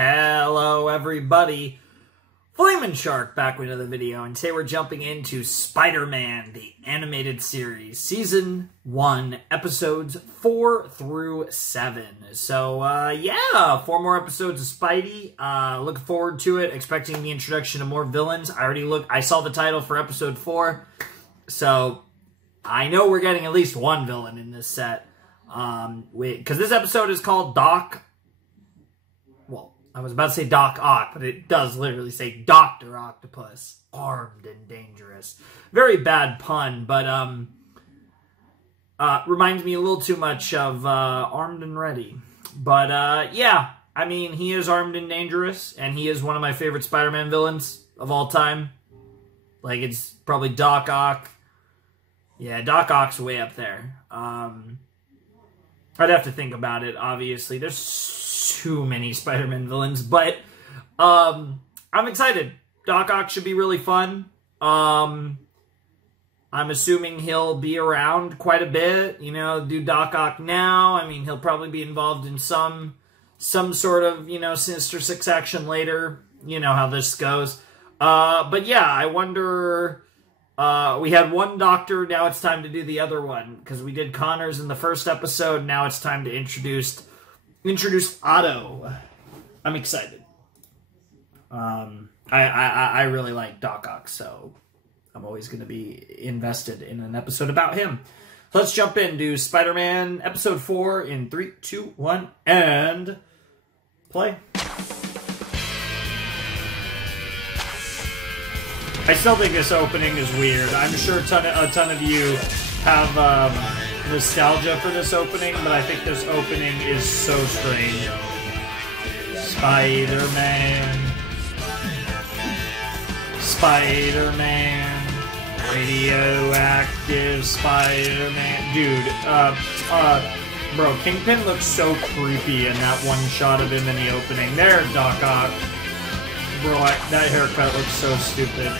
Hello everybody, Flamin' Shark back with another video, and today we're jumping into Spider-Man, the animated series, Season 1, Episodes 4 through 7. So, yeah, 4 more episodes of Spidey. Looking forward to it, expecting the introduction of more villains. I saw the title for Episode 4, so I know we're getting at least one villain in this set. Because this episode is called I was about to say Doc Ock, but it does literally say Dr. Octopus, armed and dangerous. Very bad pun, but reminds me a little too much of Armed and Ready. But yeah, I mean, he is armed and dangerous, and he is one of my favorite Spider-Man villains of all time. Like, it's probably Doc Ock. Yeah, Doc Ock's way up there. I'd have to think about it, obviously. There's too many Spider-Man villains, but I'm excited. Doc Ock should be really fun. I'm assuming he'll be around quite a bit, you know, do Doc Ock now. I mean, he'll probably be involved in some sort of, you know, Sinister Six action later. You know how this goes. But yeah, I wonder... we had one doctor, now it's time to do the other one, because we did Connors in the first episode, now it's time to introduce Otto. I'm excited. I really like Doc Ock, so I'm always going to be invested in an episode about him. So let's jump into Spider-Man Episode 4 in 3, 2, 1, and play. I still think this opening is weird. I'm sure a ton of you have nostalgia for this opening, but I think this opening is so strange. Spider-Man. Spider-Man. Radioactive Spider-Man. Dude, bro, Kingpin looks so creepy in that one shot of him in the opening. There, Doc Ock. Bro, that haircut looks so stupid.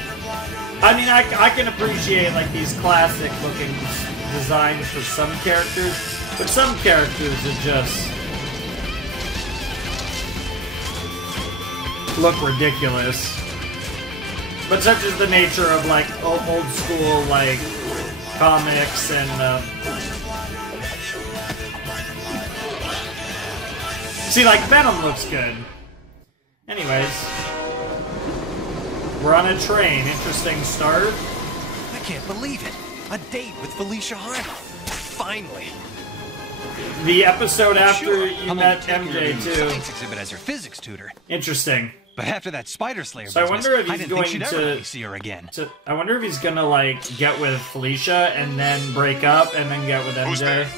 I mean, I can appreciate, like, these classic-looking designs for some characters, but some characters that just look ridiculous. But such is the nature of, like, old school, like, comics and, see, like, Venom looks good. Anyways. We're on a train. Interesting start. I can't believe it. A date with Felicia Harmon. Finally. The episode after you met MJ, too. Science exhibit as your physics tutor. Interesting. But after that Spider Slayer so business, I wonder if I he's didn't going think she'd ever let me see her again. I wonder if he's gonna, like, get with Felicia and then break up and then get with MJ.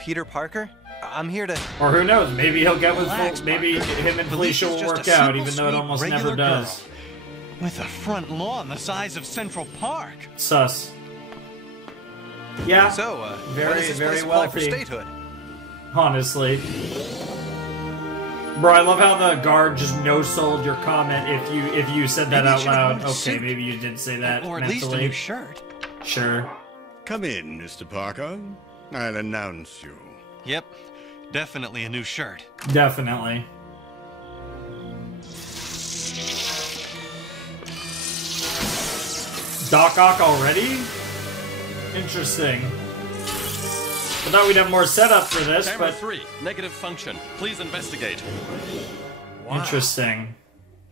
Peter Parker? I'm here to... Or who knows? Maybe he'll get with... Maybe him and Felicia will work out, even though it almost never does. Girl. With a front lawn the size of Central Park. Sus. Yeah. So, very wealthy. For statehood? Honestly. Bro, I love how the guard just no-sold your comment if you said that out loud. Okay, maybe you did say that or at mentally. least a new shirt. Sure. Come in, Mr. Parker. I'll announce you. Yep. Definitely a new shirt. Definitely. Doc Ock already? Interesting. I thought we'd have more setup for this, Camera but... 3, negative function. Please investigate. Wow. Interesting.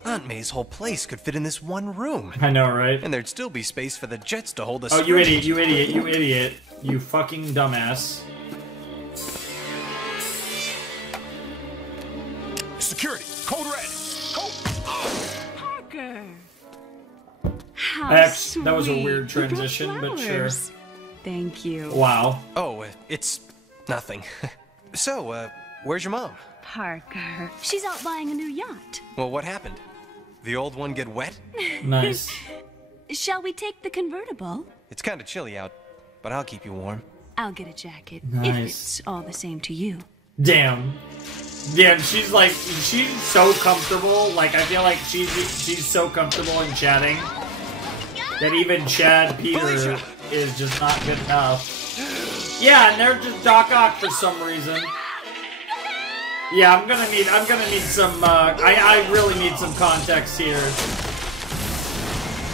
Aunt May's whole place could fit in this one room. I know, right? And there'd still be space for the jets to hold us. Oh, you idiot, you idiot, you idiot. You fucking dumbass. Security, code red. Parker. That was a weird transition, but sure. Thank you. Wow. Oh, it's nothing. So, where's your mom? Parker. She's out buying a new yacht. Well, what happened? The old one get wet? Nice. Shall we take the convertible? It's kind of chilly out, but I'll keep you warm. I'll get a jacket, Nice. if it's all the same to you. Damn. Yeah, she's so comfortable. Like, I feel like she's so comfortable in chatting that even Chad Peter Felicia. is just not good enough. Yeah, and they're just Doc Ock for some reason. Yeah, I'm gonna need some, I really need some context here.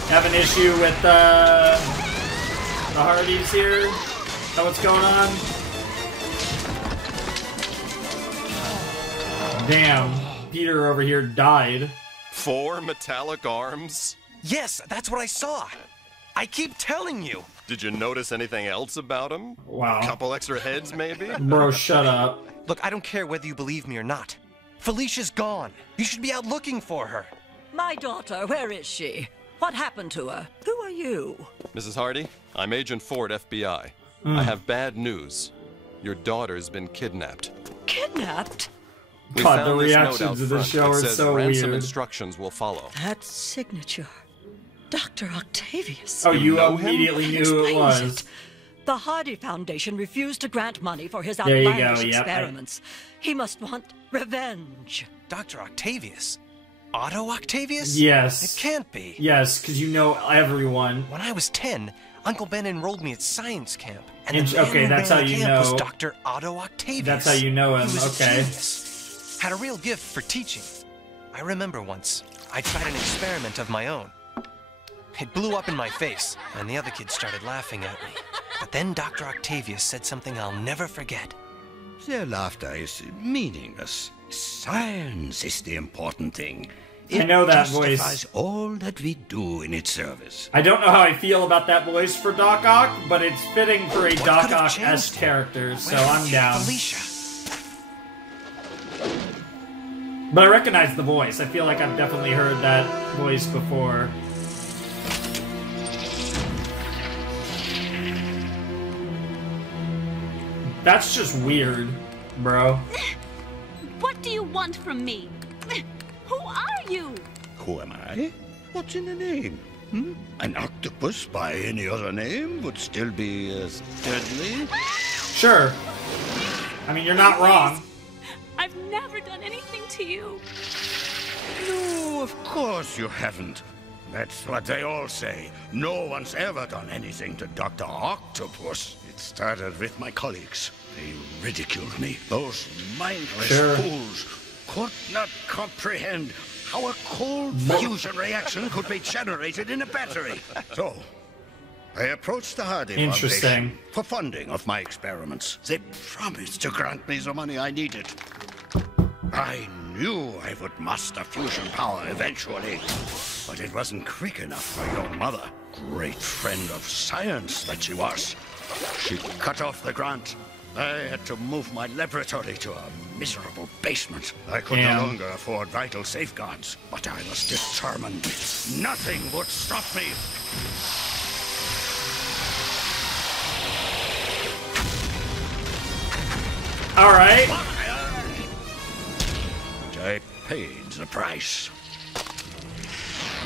Have an issue with, the Hardys here? Is that what's going on? Damn, Peter over here died. 4 metallic arms? Yes, that's what I saw. I keep telling you. Did you notice anything else about him? Wow. Couple extra heads, maybe? Bro, shut up. Look, I don't care whether you believe me or not. Felicia's gone. You should be out looking for her. My daughter, where is she? What happened to her? Who are you? Mrs. Hardy, I'm Agent Ford, FBI. I have bad news. Your daughter's been kidnapped. Kidnapped? We God, the found this note out reactions of the front show that are says so ransom weird. instructions will follow. That signature. Dr. Octavius. Oh, you know him? immediately knew who it Explains was. it. The Hardy Foundation refused to grant money for his There you go, outlandish yep. experiments. He must want revenge. Dr. Octavius? Otto Octavius? Yes. It can't be. Yes, because you know everyone. When I was 10, Uncle Ben enrolled me at science camp. And Int- the man okay, who that's ran how the you camp was know. Dr. Otto Octavius. That's how you know him, He was a okay. genius. Had a real gift for teaching. I remember once, I tried an experiment of my own. It blew up in my face, and the other kids started laughing at me. But then Dr. Octavius said something I'll never forget. Their laughter is meaningless. Science is the important thing. I know that justifies voice. all that we do in its service. I don't know how I feel about that voice for Doc Ock, but it's fitting for a What Doc could have Ock-esque changed it? character, so Where I'm is down. Felicia? But I recognize the voice. I feel like I've definitely heard that voice before. That's just weird, bro. What do you want from me? Who are you? Who am I? What's in a name? An octopus by any other name would still be as deadly. Sure. I mean, you're not wrong. I've never done anything to you. No, of course you haven't. That's what they all say. No one's ever done anything to Dr. Octopus. It started with my colleagues. They ridiculed me. Those mindless Sure. fools could not comprehend how a cold fusion reaction could be generated in a battery. So, I approached the Hardy Interesting. Foundation for funding of my experiments. They promised to grant me the money I needed. I knew I would master fusion power eventually, but it wasn't quick enough for your mother. Great friend of science that she was. She cut off the grant. I had to move my laboratory to a miserable basement. I could Damn. no longer afford vital safeguards, but I was determined. Nothing would stop me. All right. I paid the price.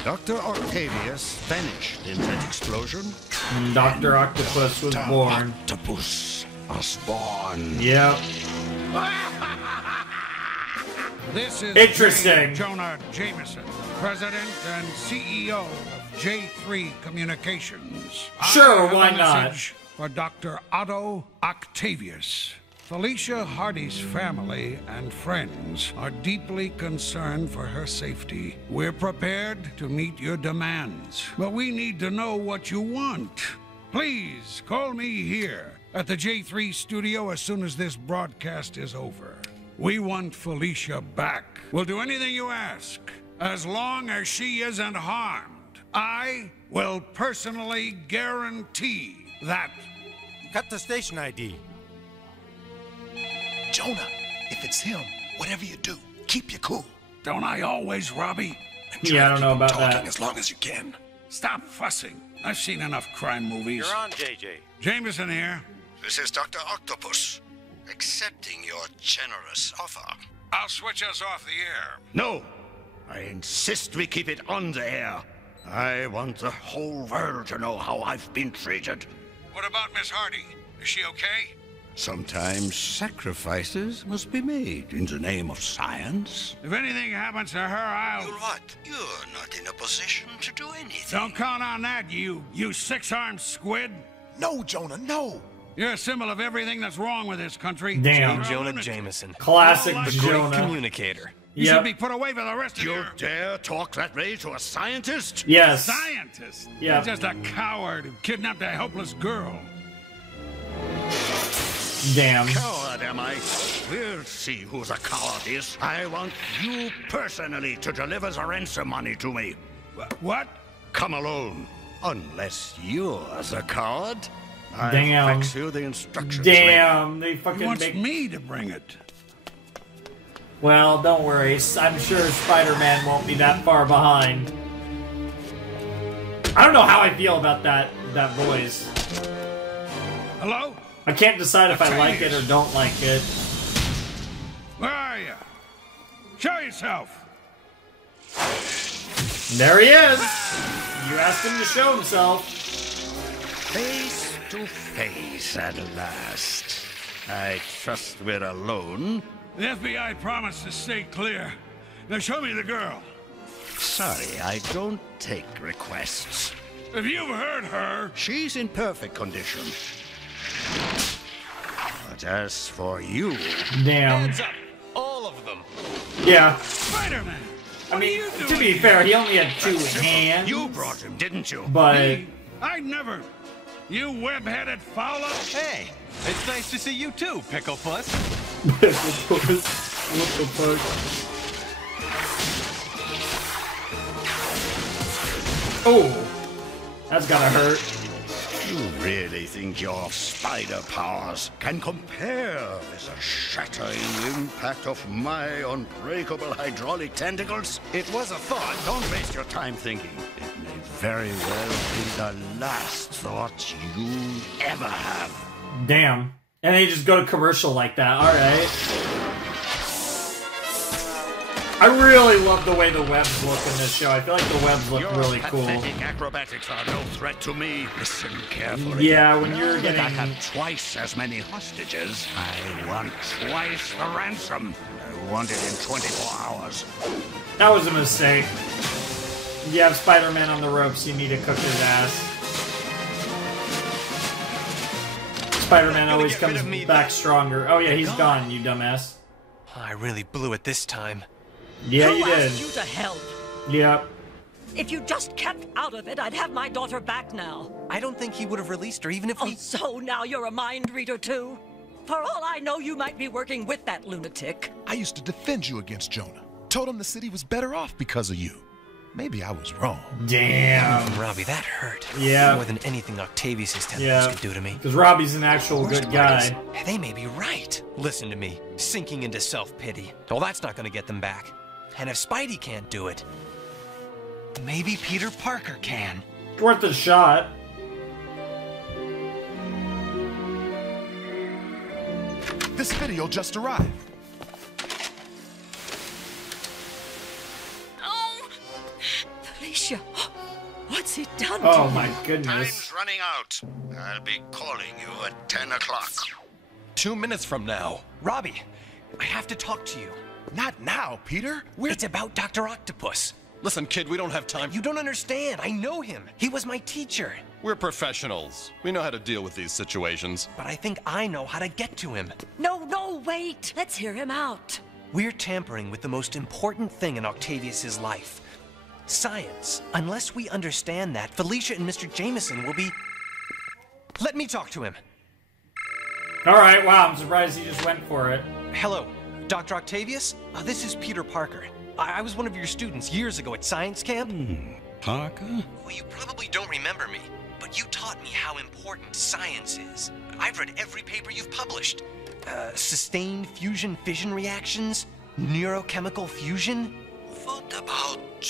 Dr. Octavius vanished in that explosion. And Dr. Octopus was born. Octopus was born. Yep. This is Interesting. J. Jonah Jameson, President and CEO of J3 Communications. Sure, I have why a not? message for Dr. Otto Octavius. Felicia Hardy's family and friends are deeply concerned for her safety. We're prepared to meet your demands, but we need to know what you want. Please call me here at the J3 studio as soon as this broadcast is over. We want Felicia back. We'll do anything you ask, as long as she isn't harmed. I will personally guarantee that. Cut the station ID. Jonah, if it's him, whatever you do, keep your cool. Don't I always, Robbie? Yeah, I don't know about that. As long as you can. Stop fussing. I've seen enough crime movies. You're on, JJ. Jameson here. This is Dr. Octopus, accepting your generous offer. I'll switch us off the air. No! I insist we keep it on the air. I want the whole world to know how I've been treated. What about Miss Hardy? Is she okay? Sometimes sacrifices must be made in the name of science. If anything happens to her, I'll... What? You're not in a position to do anything. Don't count on that, you six-armed squid. No, Jonah, no. You're a symbol of everything that's wrong with this country. Damn. You're a Jonah lunatic. Jameson. Classic The The great Jonah. communicator. You Yep. should be put away for the rest of You your... dare talk that way to a scientist? Yes. Scientist. Yeah. You're just a coward who kidnapped a helpless girl. Damn. Coward, am I? We'll see who the coward is. I want you personally to deliver the ransom money to me. What? Come alone. Unless you're the coward. I'll Damn. fax you the instructions. Damn. They He fucking wants make... me to bring it. Well, don't worry. I'm sure Spider-Man won't be that far behind. I don't know how I feel about that voice. Hello? I can't decide if I like it or don't like it. Where are you? Show yourself. There he is. You asked him to show himself. Face to face at last. I trust we're alone. The FBI promised to stay clear. Now show me the girl. Sorry, I don't take requests. If you've heard her... She's in perfect condition. But as for you, Damn. Hands up, all of them. Yeah. Spider-Man! I What are mean, you to doing be here? fair, he only had 2 hands. you brought him, didn't you? But Me? I never... You web-headed fowler! Hey, it's nice to see you too, Picklefuss. what the fuck? Oh, that's gotta hurt. You really think your spider powers can compare with the shattering impact of my unbreakable hydraulic tentacles? It was a thought. Don't waste your time thinking. It may very well be the last thought you ever have. Damn. And they just go to commercial like that. All right. I really love the way the webs look in this show. I feel like the webs look Your really cool. pathetic acrobatics are no threat to me. Listen carefully. Yeah, when you're Now that I getting... have twice as many hostages, I want twice the ransom. I want it in 24 hours. That was a mistake. You have Spider-Man on the ropes, you need to cook his ass. Spider-Man always get rid comes of me, back then. stronger. Oh yeah, he's gone, you dumbass. I really blew it this time. Yeah, Who you did. asked you to help? Yep. If you just kept out of it, I'd have my daughter back now. I don't think he would have released her even if Oh, we... so now you're a mind reader too? For all I know, you might be working with that lunatic. I used to defend you against Jonah. Told him the city was better off because of you. Maybe I was wrong. Damn. Robbie, that hurt. Yeah. More than anything Octavius' tentacles Yeah. could do to me. Because Robbie's an actual Worst good part guy. is, they may be right. Listen to me. Sinking into self-pity. Well, that's not going to get them back. And if Spidey can't do it, maybe Peter Parker can. Worth a shot. This video just arrived. Oh, Felicia, what's he done to Oh you? my goodness. Time's running out. I'll be calling you at 10 o'clock. 2 minutes from now. Robbie, I have to talk to you. Not now, Peter. It's about Dr. Octopus. Listen, kid, we don't have time. You don't understand. I know him. He was my teacher. We're professionals. We know how to deal with these situations. But I think I know how to get to him. No, wait. Let's hear him out. We're tampering with the most important thing in Octavius's life. Science. Unless we understand that, Felicia and Mr. Jameson will be... Let me talk to him. Alright, wow, I'm surprised he just went for it. Hello, Dr. Octavius? This is Peter Parker. I was one of your students years ago at science camp. Parker? Well, you probably don't remember me, but you taught me how important science is. I've read every paper you've published. Sustained fusion fission reactions, neurochemical fusion. What about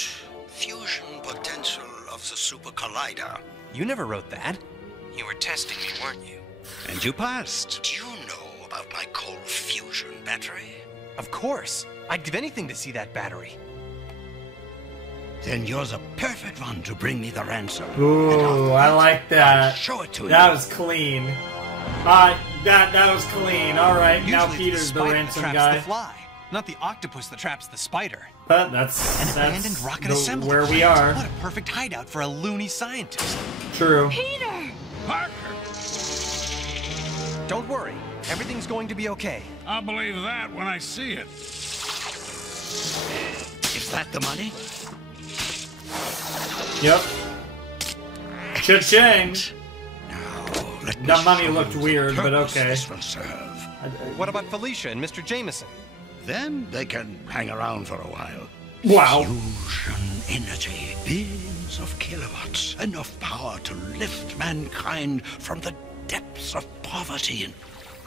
fusion potential of the super collider? You never wrote that. You were testing me, weren't you? And you passed. Do you know about my cold fusion battery? Of course. I'd give anything to see that battery. Then you're the perfect one to bring me the ransom. Ooh, I like that. Show it to That you. was clean. That was clean. Alright, now Usually Peter's it's the spider that ransom traps guy. the fly, not the octopus that traps the spider. But that's Abandoned rocket the- assembly where we plant. are. What a perfect hideout for a loony scientist. True. Peter! Parker! Don't worry. Everything's going to be okay. I'll believe that when I see it. Is that the money? Yep. Cha-ching! Now, let me The money show looked you the weird, but purpose okay. This will serve. What about Felicia and Mr. Jameson? Then they can hang around for a while. Wow. Fusion energy, billions of kilowatts, enough power to lift mankind from the depths of poverty, and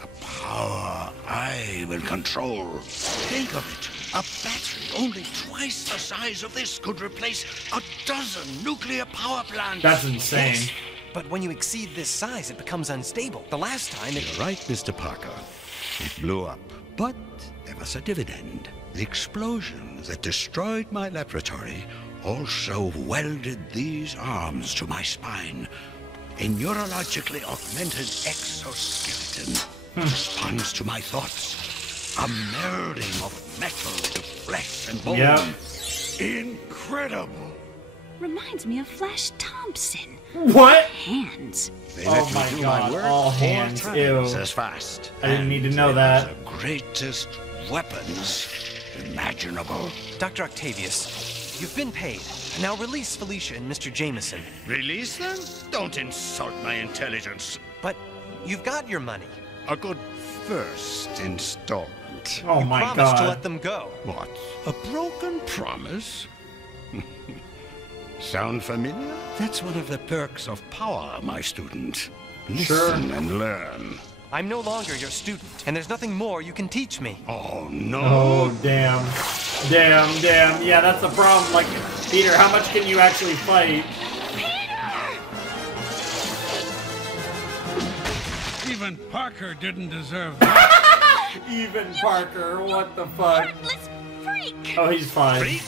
a power I will control. Think of it. A battery only twice the size of this could replace a dozen nuclear power plants. That's insane. Yes, but when you exceed this size, it becomes unstable. The last time it... You're right, Mr. Parker. It blew up, but there was a dividend. The explosion that destroyed my laboratory also welded these arms to my spine. A neurologically augmented exoskeleton responds to my thoughts. A melding of metal to flesh and bone. Yep. Incredible. Reminds me of Flash Thompson. What? Hands. They Oh let me my do God, my work all 4 hands, times ew. as fast. I didn't need to And know they that. were the greatest weapons imaginable. Dr. Octavius, you've been paid. Now release Felicia and Mr. Jameson. Release them? Don't insult my intelligence. But you've got your money. A good first installment. Oh You my promised to god. let them go. What? A broken promise? Sound familiar? That's one of the perks of power, my student. Listen and learn. I'm no longer your student, and there's nothing more you can teach me. Oh, no. Oh, damn. Damn. Yeah, that's the problem. Like, Peter, how much can you actually fight? Even Parker didn't deserve that. Even Parker, what the fuck? Heartless freak! Oh, he's fine. Freak?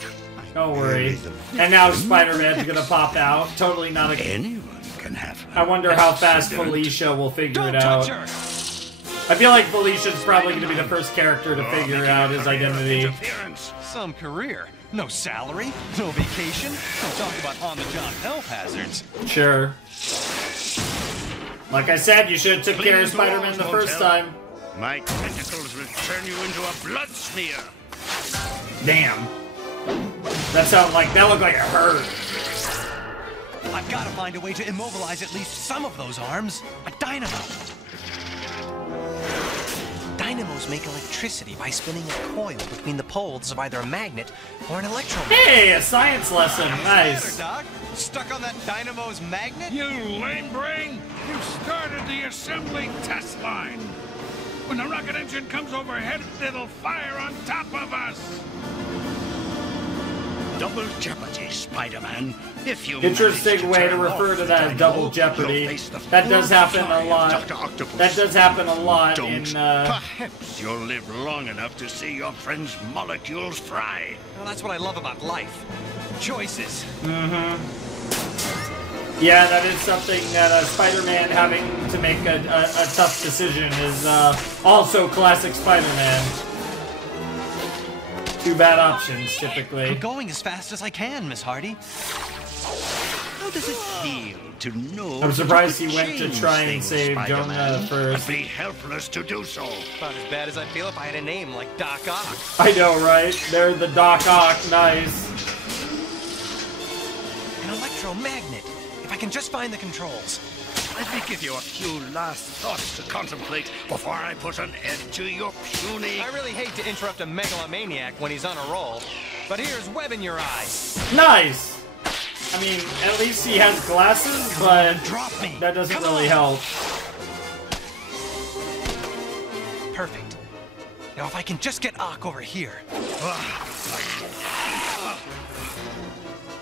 Don't worry. And now Spider-Man's gonna pop out. Totally not a... Anyone can have I wonder how fast accident. Felicia will figure Don't it out. touch her! I feel like Felicia's probably gonna be the first character to figure out his identity. Interference. Some career. No salary, no vacation. Don't talk about on-the-job health hazards. Sure. Like I said, you should have took care of Spider-Man the first time. My tentacles will turn you into a blood smear. Damn. That looked like it hurt. I've got to find a way to immobilize at least some of those arms. A dynamo. Dynamos make electricity by spinning a coil between the poles of either a magnet or an electromagnet. Hey, a science lesson. Nice. Doc, stuck on that dynamo's magnet? You lame brain! You started the assembly test line! When the rocket engine comes overhead, it'll fire on top of us! Double jeopardy, Spider-Man. If you Interesting way to refer to that as double jeopardy. That does happen a lot. That does happen a lot in, Perhaps you'll live long enough to see your friend's molecules fry. Well, that's what I love about life. Choices. Yeah, that is something that Spider-Man having to make a tough decision is also classic Spider-Man. Two bad options, typically. I'm going as fast as I can, Miss Hardy. How does it feel to know? I'm surprised he that you went to change try and things, save Spider-Man, Jonah first. and be helpless to do so. About as bad as I'd feel if I had a name like Doc Ock. I know, right? They're the Doc Ock. Nice. An electromagnet. If I can just find the controls. Let me give you a few last thoughts to contemplate before I put an end to your puny... I really hate to interrupt a megalomaniac when he's on a roll, but here's web in your eyes. Nice. I mean, at least he has glasses, but Drop me. that doesn't Come really on. help. Perfect. Now if I can just get Ock over here.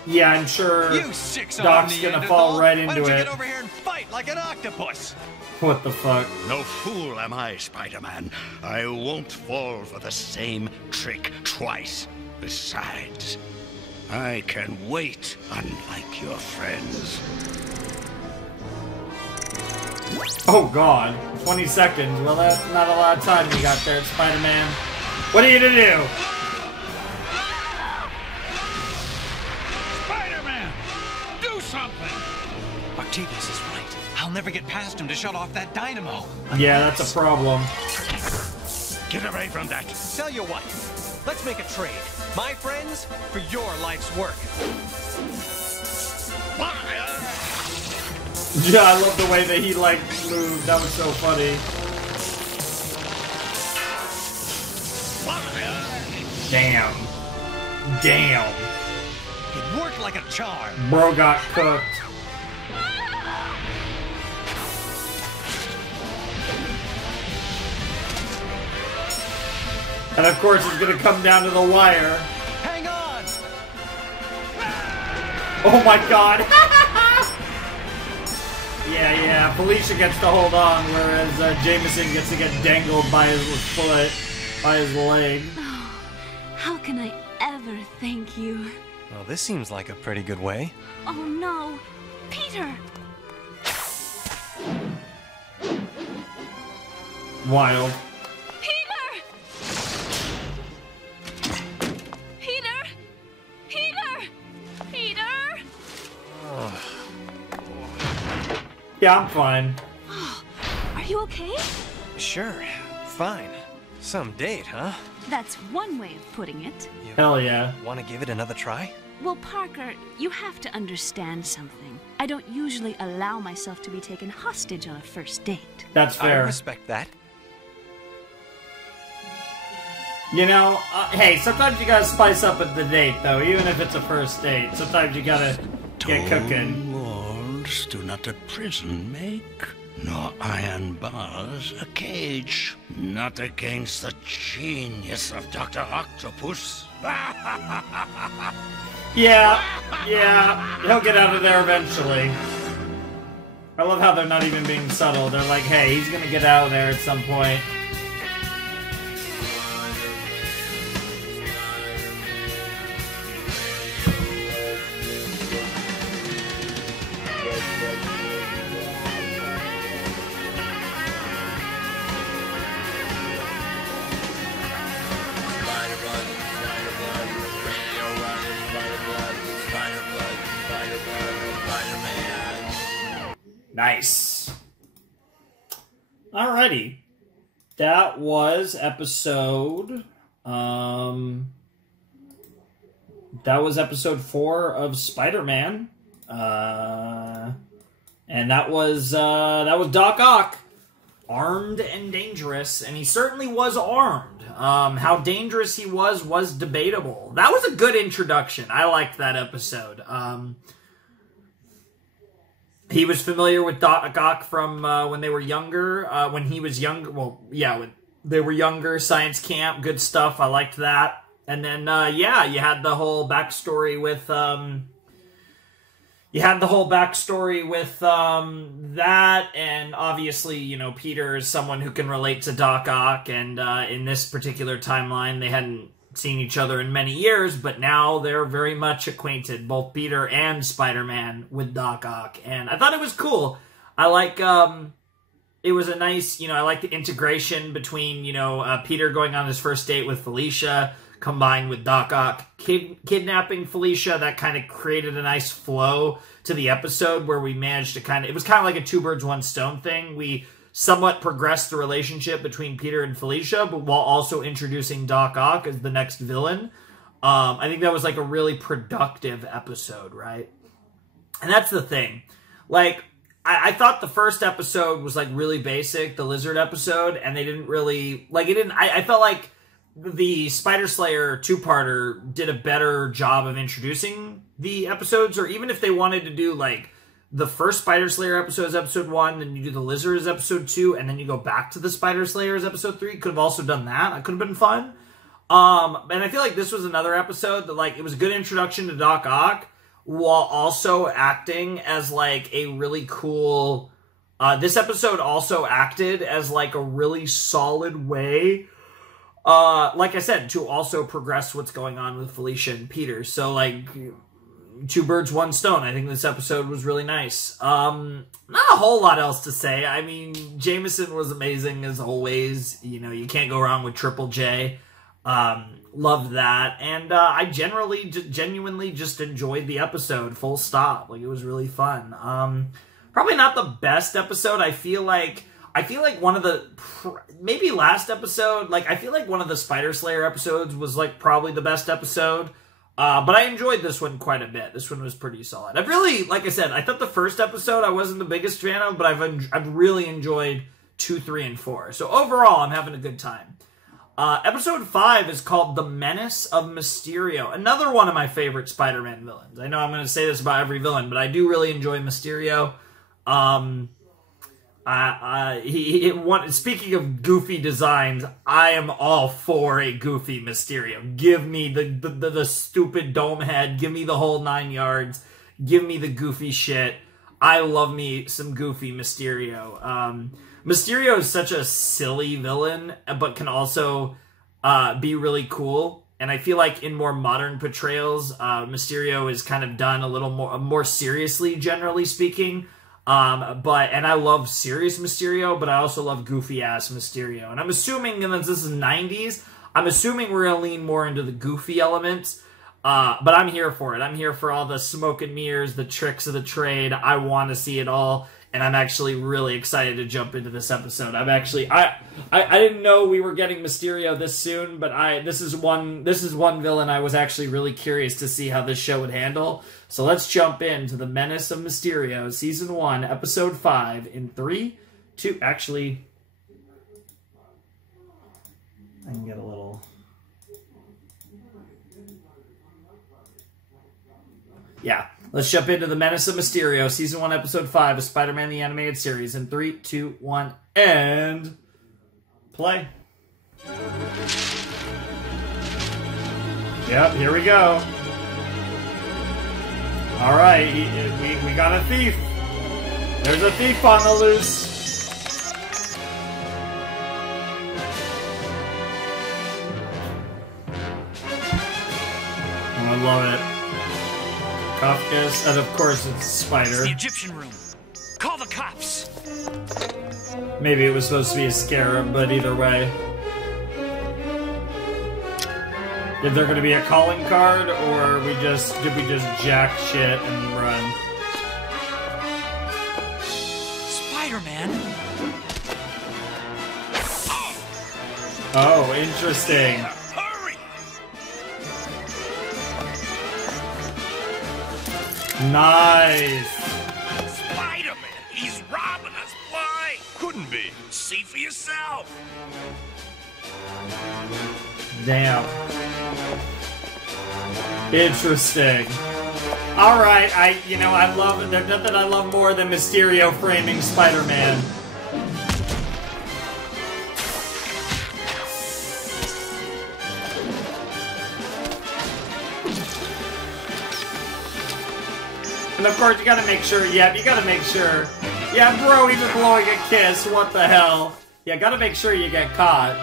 Yeah, I'm sure You six Doc's gonna fall right Why into don't you it. get over here and fight like an octopus? What the fuck? No fool am I, Spider-Man. I won't fall for the same trick twice. Besides, I can wait, unlike your friends. Oh god, 20 seconds. Well, that's not a lot of time you got there, Spider-Man. What are you to do? Spider-Man! Do something! Octavius is right. How I'll never get past him to shut off that dynamo. Yeah, that's a problem. Get away from that. Tell you what, let's make a trade. My friends for your life's work. Yeah, I love the way that he, like, moved. That was so funny. Damn. Damn. It worked like a charm. Bro got cooked. And of course, it's gonna come down to the wire. Hang on! Oh my god! Yeah, Felicia gets to hold on, whereas Jameson gets to get dangled by his foot, by his leg. Oh, how can I ever thank you? Well, this seems like a pretty good way. Oh no, Peter! Wild. Peter! Peter! Peter! Peter! Yeah, I'm fine. Are you okay? Sure, fine. Some date, huh? That's one way of putting it. You Hell yeah. want to give it another try? Well, Parker, you have to understand something. I don't usually allow myself to be taken hostage on a first date. That's fair. I respect that. You know, hey, sometimes you gotta spice up at the date, though, even if it's a first date. Sometimes you gotta get cooking. Walls do not a prison make, nor iron bars a cage. Not against the genius of Dr. Octopus. Yeah, he'll get out of there eventually. I love how they're not even being subtle. They're like, hey, he's gonna get out of there at some point. Nice. Alrighty. That was episode... that was episode 4 of Spider-Man. And that was Doc Ock. Armed and dangerous. And he certainly was armed. How dangerous he was debatable. That was a good introduction. I liked that episode. He was familiar with Doc Ock from when they were younger. When he was younger, well, yeah, when they were younger, science camp, good stuff. I liked that. And then, yeah, you had the whole backstory with, that, and obviously, you know, Peter is someone who can relate to Doc Ock, and in this particular timeline, they hadn't seen each other in many years, but now they're very much acquainted, both Peter and Spider-Man, with Doc Ock, and I thought it was cool. I like, it was a nice, you know, I like the integration between, you know, Peter going on his first date with Felicia, combined with Doc Ock kidnapping Felicia. That kind of created a nice flow to the episode where we managed to kind of, it was kind of like a 2 birds, 1 stone thing. We somewhat progressed the relationship between Peter and Felicia, but while also introducing Doc Ock as the next villain. I think that was like a really productive episode, right? And that's the thing. Like, I thought the first episode was like really basic, the Lizard episode, and they didn't really, like, it didn't, I felt like the Spider Slayer 2-parter did a better job of introducing the episodes, or even if they wanted to do, like, the first Spider Slayer episode as episode 1, then you do the Lizard as episode 2, and then you go back to the Spider Slayer as episode 3. Could have also done that. That could have been fun. And I feel like this was another episode that, like, it was a good introduction to Doc Ock, while also acting as, like, a really cool... this episode also acted as, like, a really solid way... like I said, to also progress what's going on with Felicia and Peter. So, like, 2 birds, 1 stone. I think this episode was really nice. Not a whole lot else to say. I mean, Jameson was amazing as always. You know, you can't go wrong with Triple J. Loved that. And I genuinely just enjoyed the episode, full stop. Like, it was really fun. Probably not the best episode. I feel like one of the, maybe last episode, like, I feel like one of the Spider Slayer episodes was, like, probably the best episode. But I enjoyed this one quite a bit. This one was pretty solid. I've really, like I said, I thought the first episode I wasn't the biggest fan of, but I've really enjoyed 2, 3, and 4. So overall, I'm having a good time. Episode 5 is called The Menace of Mysterio. Another one of my favorite Spider-Man villains. I know I'm going to say this about every villain, but I do really enjoy Mysterio. Speaking of goofy designs, I am all for a goofy Mysterio. Give me the stupid dome head. Give me the whole 9 yards. Give me the goofy shit. I love me some goofy Mysterio. Mysterio is such a silly villain, but can also be really cool. And I feel like in more modern portrayals, Mysterio is kind of done a little more seriously, generally speaking. And I love serious Mysterio, but I also love goofy-ass Mysterio. And I'm assuming, and this is 90s, I'm assuming we're going to lean more into the goofy elements. But I'm here for it. I'm here for all the smoke and mirrors, the tricks of the trade. I want to see it all. And I'm actually really excited to jump into this episode. I didn't know we were getting Mysterio this soon, but this is one villain I was actually really curious to see how this show would handle. So let's jump into The Menace of Mysterio, Season 1, Episode 5, in 3, 2... Actually, I can get a little... Yeah. Let's jump into The Menace of Mysterio, Season 1, Episode 5 of Spider-Man the Animated Series in 3, 2, 1, and... play. Yep, here we go. Alright, we got a thief. There's a thief on the loose. Oh, I love it. Kafka's, and of course it's Spider. It's the Egyptian room. Call the cops. Maybe it was supposed to be a scarab, but either way. Is there going to be a calling card, or did we just jack shit and run? Spider-Man. Oh, interesting. Nice. Spider-Man, he's robbing us. Why? Couldn't be. See for yourself. Damn. Interesting. All right, I love it. There's nothing I love more than Mysterio framing Spider-Man. And of course, you gotta make sure, yeah, bro, even blowing a kiss, what the hell? Yeah, gotta make sure you get caught.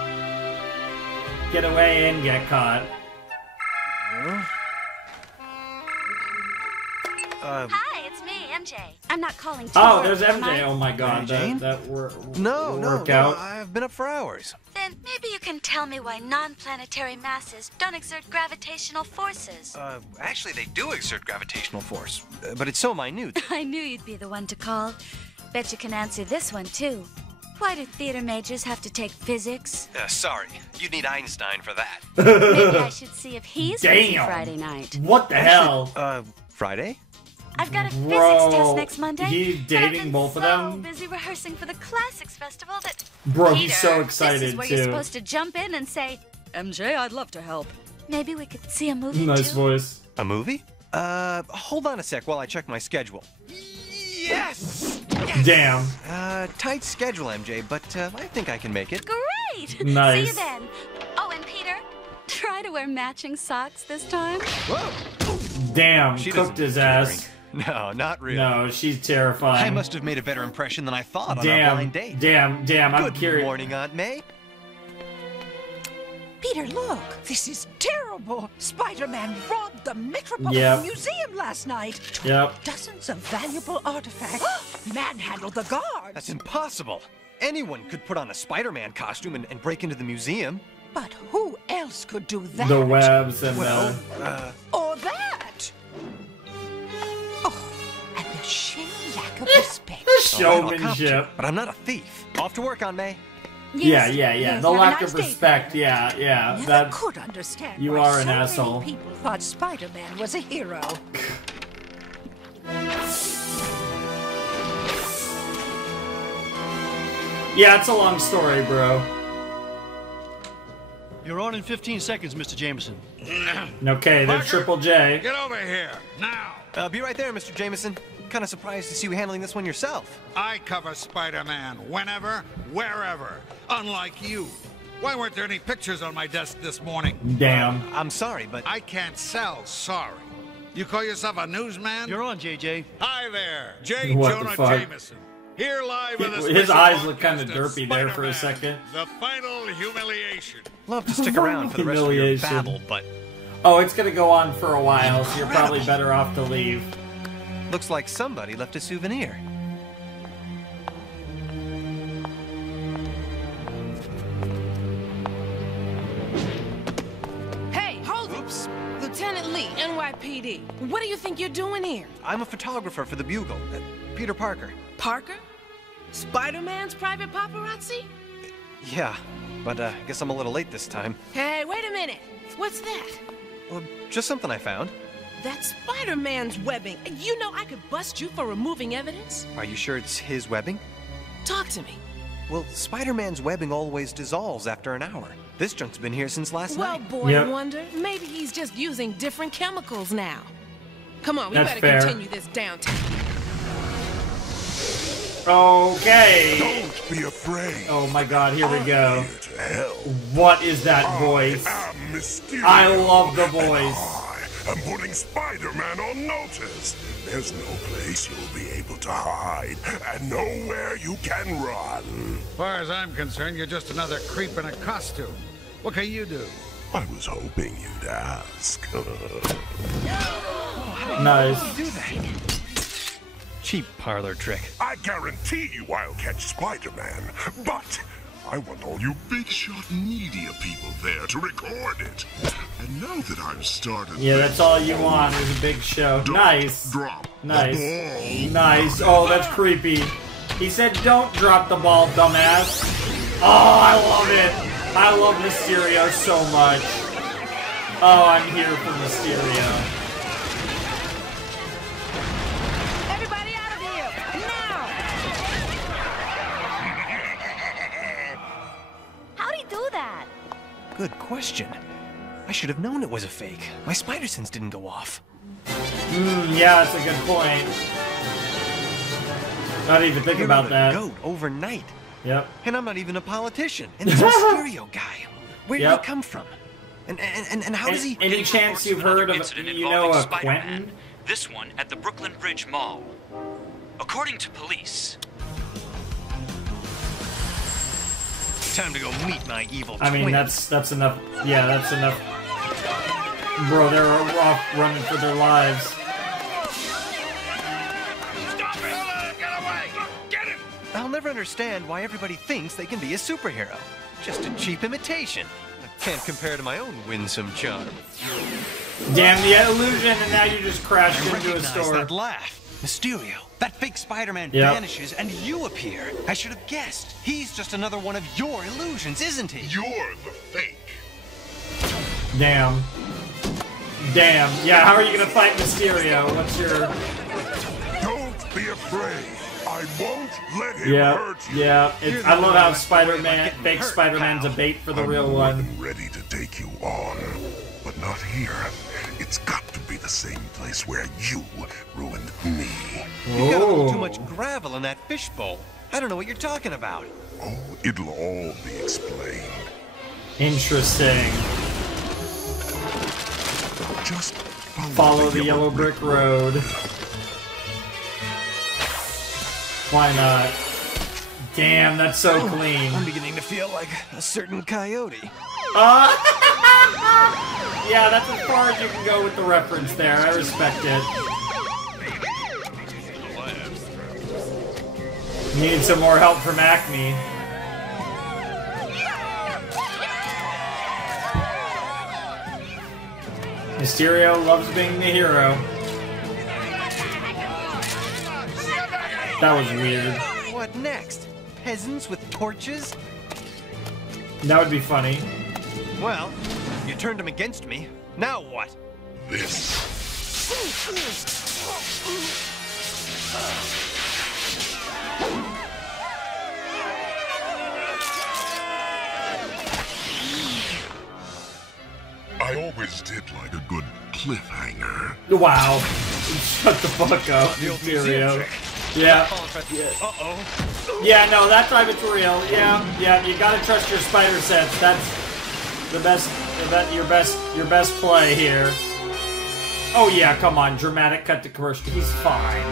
Get away and get caught. Hi, it's me, MJ. I'm not calling to Oh, work, there's am MJ, I? oh my god, Jane? that No, workout. I've been up for hours. Then maybe you can tell me why non-planetary masses don't exert gravitational forces. Actually, they do exert gravitational force, but it's so minute. I knew you'd be the one to call. Bet you can answer this one, too. Why do theater majors have to take physics? Sorry, you'd need Einstein for that. Maybe I should see if he's busy Damn. Friday night. What the hell? Friday? I've got a Bro, physics test next Monday. he's but dating I've been both of so them? busy rehearsing for the Classics Festival that... Bro, Peter, he's so excited, this is where too. you're supposed to jump in and say, MJ, I'd love to help. maybe we could see a movie, Nice too? voice. A movie? Hold on a sec while I check my schedule. Yes! Damn. Tight schedule, MJ, but I think I can make it. Great! Nice. See you then. Oh, and Peter, try to wear matching socks this time. Whoa! Damn, She cooked doesn't his ass. drink. No, not really. No, she's terrifying. I must have made a better impression than I thought on our Damn, blind date. damn, I'm Good curious. morning, Aunt May. Peter, look. This is terrible. Spider-Man robbed the Metropolitan Yep. Museum last night. Yep. Dozens of valuable artifacts. Manhandled the guards. That's impossible. Anyone could put on a Spider-Man costume and break into the museum. But who else could do that? The webs and Well, Or that? Oh, and the sheer lack of respect. showmanship. But I'm not a thief. Off to work, Aunt May. Yes, Yeah. yes, The have a lack nice of day. respect. Yeah. Never That could understand you why are an so asshole. Many people thought Spider-Man was a hero. Yeah, it's a long story, bro. You're on in 15 seconds, Mr. Jameson. Okay, there's Parker, Triple J. Get over here, now! Be right there, Mr. Jameson. Kind of surprised to see you handling this one yourself. I cover Spider-Man whenever, wherever. Unlike you. Why weren't there any pictures on my desk this morning? Damn. I'm sorry, but... I can't sell sorry. You call yourself a newsman? You're on, JJ. Hi there, J. What the Jonah fuck? Jameson. Here live with a His special eyes look kind of broadcast derpy there for a Spider-Man, second. The final humiliation. Love to stick around for the rest of your Humiliation. babble, but... Oh, it's gonna go on for a while, so you're probably better off to leave. Looks like somebody left a souvenir. Hey, hold it! Oops. Lieutenant Lee, NYPD. What do you think you're doing here? I'm a photographer for the Bugle. Peter Parker. Parker? Spider-Man's private paparazzi? Yeah, but I guess I'm a little late this time. Hey, wait a minute. What's that? Well, just something I found. That's Spider-Man's webbing. You know I could bust you for removing evidence. Are you sure it's his webbing? Talk to me. Well, Spider-Man's webbing always dissolves after an hour. This junk's been here since last Well, night. boy wonder, maybe he's just using different chemicals now. Come on, we That's better fair. continue this downtown. Okay. Don't be afraid. Oh my god, here we go. Here to help. What is that voice? I'm Mysterio. I love the voice. I'm putting Spider-Man on notice. There's no place you'll be able to hide, and nowhere you can run. As far as I'm concerned, you're just another creep in a costume. What can you do? I was hoping you'd ask. Nice. Do that. Cheap parlor trick. I guarantee you I'll catch Spider-Man, but I want all you big shot media people there to record it. And now that I've started... Yeah, that's all you want is a big show. Nice. Drop Nice. the ball. Nice. Oh, that's creepy. He said, don't drop the ball, dumbass. Oh, I love it. I love Mysterio so much. Oh, I'm here for Mysterio. Everybody out of here! Now! How'd he do that? Good question. I should have known it was a fake. My spider sense didn't go off. Yeah, that's a good point. Not even think You're about a that. goat overnight. Yep. And I'm not even a politician. And this Mysterio guy, where did Yep. he come from? And how does he... Any chance you've heard of, you know, a Quentin? This one at the Brooklyn Bridge Mall. According to police... Time to go meet my evil I mean, twin. that's enough. Yeah, that's enough. Bro, they're off running for their lives. Stop it! Get away! Get it! I'll never understand why everybody thinks they can be a superhero. Just a cheap imitation. I can't compare to my own winsome charm. Damn the illusion, and now you just crashed into a Recognize store. that laugh. Mysterio. That fake Spider-Man Yep. vanishes and you appear. I should have guessed. He's just another one of your illusions, isn't he? You're the fake. Damn. Damn. Yeah, how are you gonna fight Mysterio? What's your... Don't be afraid. I won't let him Yeah, hurt you. yeah. You're It's, the I love one how who wants to worry about Spider-Man, getting fake hurt, Spider-Man's a pal. bait for the I'm real more one. than ready to take you on, but not here. It's got to be the same place where you ruined me. You've got a little too Oh. much gravel in that fishbowl. I don't know what you're talking about. Oh, it'll all be explained. Interesting. Just Follow the yellow brick road. Why not? Damn, that's so clean. I'm beginning to feel like a certain coyote. Yeah, that's as far as you can go with the reference there. I respect it. Need some more help from Acme. Mysterio loves being the hero. That was weird. What next? Peasants with torches? That would be funny. Well, you turned them against me. Now what? This. I always did like a good cliffhanger. Wow. Shut the fuck up, Mysterio. Yeah. Uh-oh. Yeah, no, that time it's real. Yeah, you gotta trust your spider sense. That's the best, your best play here. Oh yeah, come on, dramatic cut to commercial. He's fine.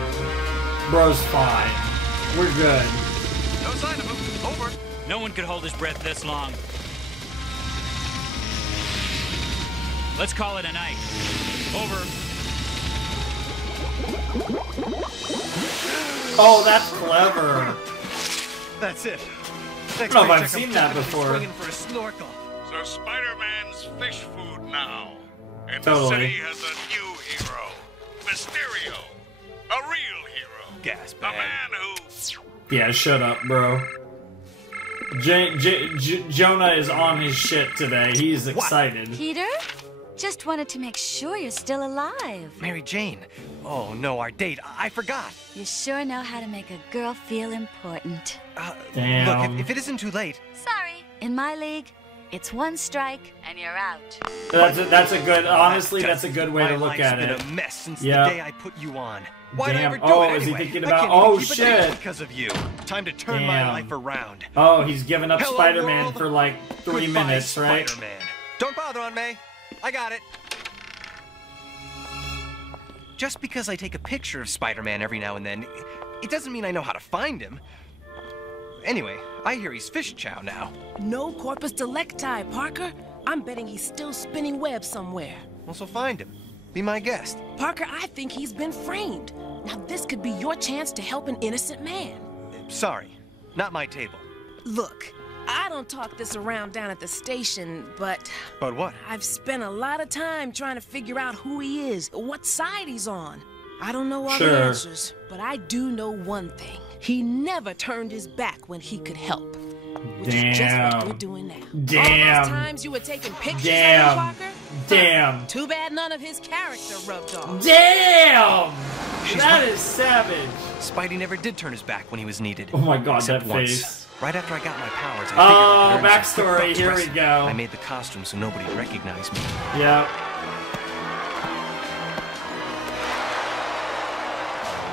Bro's fine. We're good. No sign of him. Over. No one could hold his breath this long. Let's call it a night. Over. Oh, that's clever. That's it. I don't know if I've seen that before. Swinging for a snorkel. So Spider-Man's fish food now. And Totally. the city has a new hero. Mysterio. A real hero. Gasp. A man who... Yeah, shut up, bro. Jonah is on his shit today. He's excited. Peter? Just wanted to make sure you're still alive. Mary Jane. Oh, no, our date. I forgot. You sure know how to make a girl feel important. Damn. Look, if it isn't too late... Sorry. In my league, it's one strike and you're out. That's a good, honestly, that's a good way to look at My it. life's been a mess since the Yeah. day I put you on. Why'd I Damn. ever do Oh, it is he anyway? thinking I about... can't Oh, even keep a date shit. because of you. Time to turn my Damn. life around. Oh, he's giving up Hello, Spider-Man world. for like 3 Goodbye, minutes, right? Spider-Man. Don't bother, Aunt May. I got it. Just because I take a picture of Spider-Man every now and then, it doesn't mean I know how to find him. Anyway, I hear he's fish chow now. No corpus delicti, Parker. I'm betting he's still spinning webs somewhere. Well, so find him. Be my guest. Parker, I think he's been framed. Now this could be your chance to help an innocent man. Sorry, not my table. Look, I don't talk this around down at the station, but... But what? I've spent a lot of time trying to figure out who he is, what side he's on. I don't know all the answers, but I do know one thing. He never turned his back when he could help. Which is just what we're doing now. Damn. All those times you were taking pictures of Damn. him, Parker? Damn. Too bad none of his character rubbed off. Damn! She's That right. is savage. Spidey never did turn his back when he was needed. Oh my god, Except that once. face. Right after I got my powers, I Oh, figured I'd earn some quick backstory. bucks Here we wrestling. go. I made the costume so nobody'd recognize me. Yep.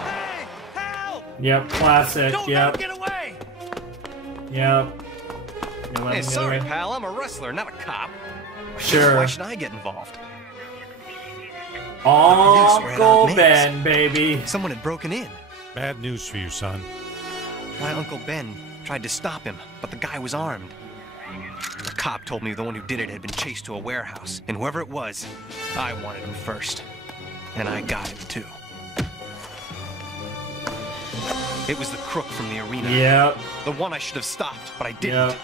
Hey, help! Yep, classic. Don't let Yep. him get away! Yep. You let Hey, him get sorry, away? pal. I'm a wrestler, not a cop. Sure. Why should I get involved? Uncle Ben, baby. Someone had broken in. Bad news for you, son. My Uncle Ben tried to stop him, but the guy was armed. The cop told me the one who did it had been chased to a warehouse, and whoever it was, I wanted him first. And I got him, too. It was the crook from the arena. Yep. The one I should have stopped, but I didn't. Yep.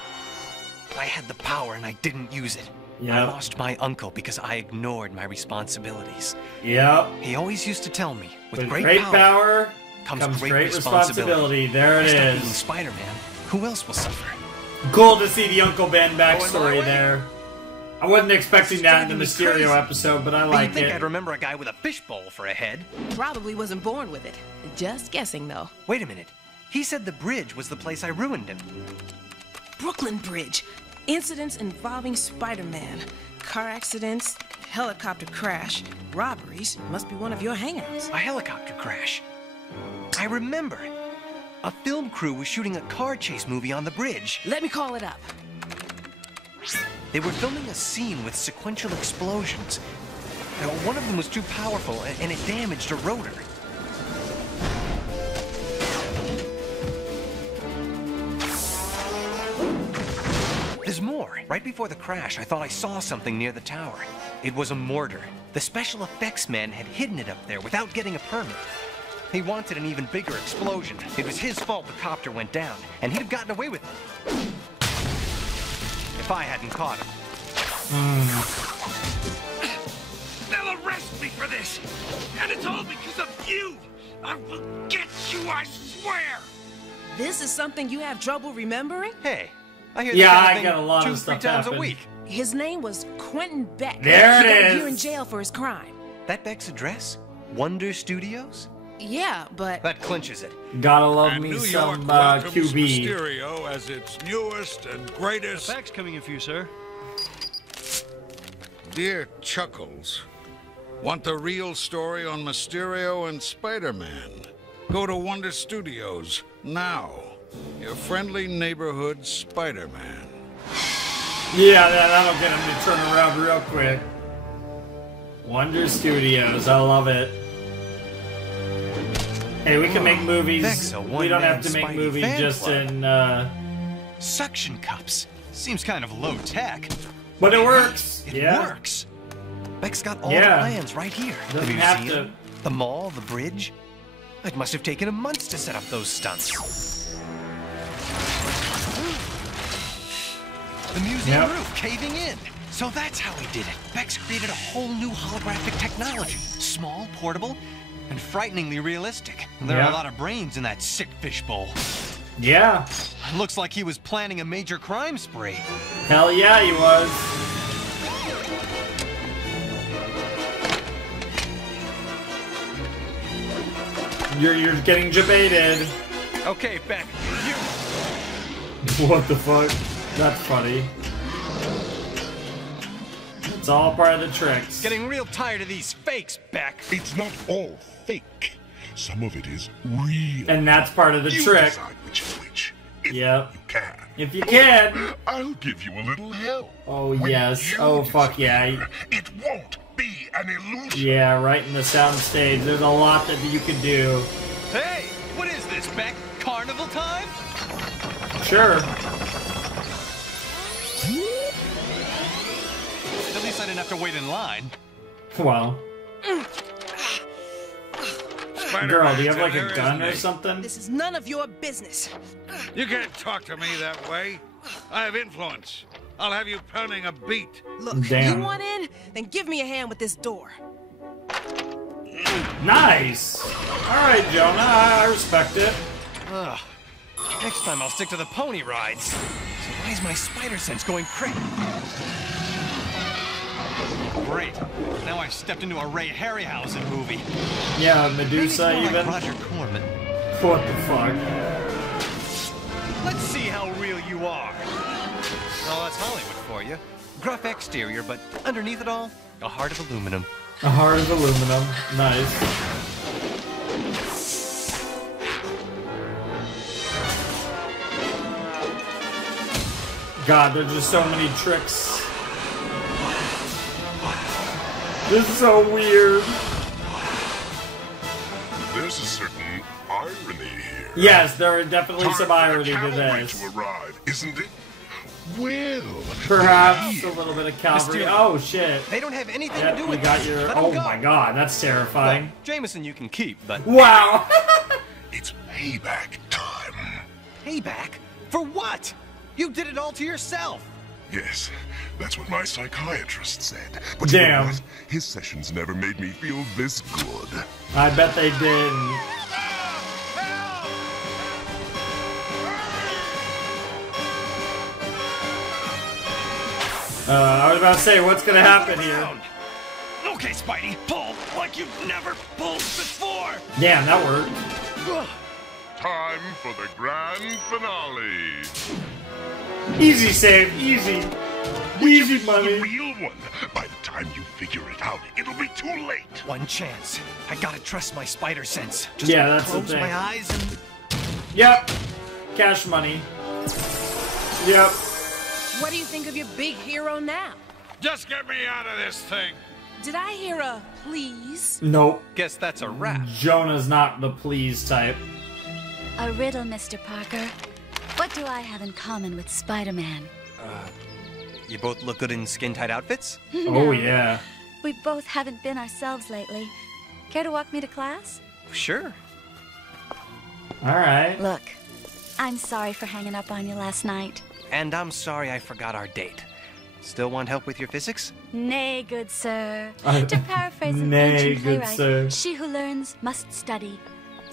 I had the power and I didn't use it. Yep. I lost my uncle because I ignored my responsibilities. Yep. He always used to tell me, with great power comes great responsibility. There it Instead of is. being Spider-Man, who else will suffer? Cool to see the Uncle Ben backstory Going my way? there. I wasn't expecting that in the Driving me Mysterio crazy. episode, but I You'd like think it. I'd remember a guy with a fishbowl for a head. Probably wasn't born with it. Just guessing, though. Wait a minute. He said the bridge was the place I ruined him. Brooklyn Bridge. Incidents involving Spider-Man. Car accidents, helicopter crash, robberies. Must be one of your hangouts. A helicopter crash. I remember. A film crew was shooting a car chase movie on the bridge. Let me call it up. They were filming a scene with sequential explosions. Now, one of them was too powerful, and it damaged a rotor. There's more. Right before the crash, I thought I saw something near the tower. It was a mortar. The special effects man had hidden it up there without getting a permit. He wanted an even bigger explosion. It was his fault the copter went down, and he'd have gotten away with it if I hadn't caught him. They'll arrest me for this! And it's all because of you! I will get you, I swear! This is something you have trouble remembering? Hey, I hear Yeah, that kind of I thing got a lot of 2-3 stuff times happen. a week. His name was Quentin Beck. There he it got a is. year in jail for his crime. That Beck's address? Wonder Studios? Yeah, but... That clinches it. Gotta love And me New some York welcomes QB. Mysterio as its newest and greatest. The fax coming in for you, sir. Dear Chuckles, want the real story on Mysterio and Spider-Man? Go to Wonder Studios now. Your friendly neighborhood Spider-Man. Yeah, that'll get him to turn around real quick. Wonder Studios, I love it. Hey, we can make movies. We don't have to make movies just in, Suction cups. Seems kind of low tech. But it works. It Yeah. works. Beck's got all Yeah. the plans right here. Doesn't The have museum, to- the mall, the bridge. It must have taken him months to set up those stunts. The museum Yep. roof caving in. So that's how he did it. Beck's created a whole new holographic technology. Small, portable, and frighteningly realistic. There are Yeah. a lot of brains in that sick fishbowl. Yeah. Looks like he was planning a major crime spree. Hell yeah, he was. You're getting debated. Okay, Beck, you... What the fuck? That's funny. It's all part of the tricks. Getting real tired of these fakes, Beck. It's not all fake. Some of it is real. And that's part of the You trick. decide which is which. Yep. You can. If you can. I'll give you a little help. Oh, yes. Oh, fuck yeah. It won't be an illusion. Yeah, right in the sound stage. There's a lot that you can do. Hey, what is this, Beck? Carnival time? Sure. At least I didn't have to wait in line. Well. Girl, do you have like a gun or something? This is none of your business. You can't talk to me that way. I have influence. I'll have you pounding a beat. Look, Damn. you want in? Then give me a hand with this door. Nice. All right, Jonah. I respect it. Ugh. Next time I'll stick to the pony rides. So why is my spider sense going crazy? Great. Now I've stepped into a Ray Harryhausen movie. Yeah, Medusa Maybe it's more even. like Roger Corman. What the fuck? Let's see how real you are. Oh, that's Hollywood for you. Gruff exterior, but underneath it all, a heart of aluminum. A heart of aluminum. Nice. God, there's just so many tricks. This is so weird. There's a certain irony here. Yes, there are definitely some Time for the irony to cavalry this. to arrive, isn't it? Well, Perhaps a little bit of cavalry. Mysterio. Oh shit! They don't have anything Yep, to do you with got this. your. Let 'em Oh go. my god, that's terrifying. Well, Jameson you can keep, but... Wow. it's payback time. Payback? For what? You did it all to yourself. Yes, that's what my psychiatrist said. But you know Damn. what? His sessions never made me feel this good. I bet they didn't. I was about to say, what's gonna happen here? Okay, Spidey, pull like you've never pulled before. Damn, that worked. Time for the grand finale. Easy save, easy. Easy The money. real one. By the time you figure it out, it'll be too late. One chance. I gotta trust my spider sense. Just Yeah, that's the close thing. my eyes and... Yep. Cash money. Yep. What do you think of your big hero now? Just get me out of this thing. Did I hear a please? Nope. Guess that's a wrap. Jonah's not the please type. A riddle, Mr. Parker. What do I have in common with Spider-Man? You both look good in skin-tight outfits? Oh, yeah. We both haven't been ourselves lately. Care to walk me to class? Sure. Alright. Look, I'm sorry for hanging up on you last night. And I'm sorry I forgot our date. Still want help with your physics? Nay, good sir. To paraphrase an Nay, ancient good playwright, sir. she who learns must study.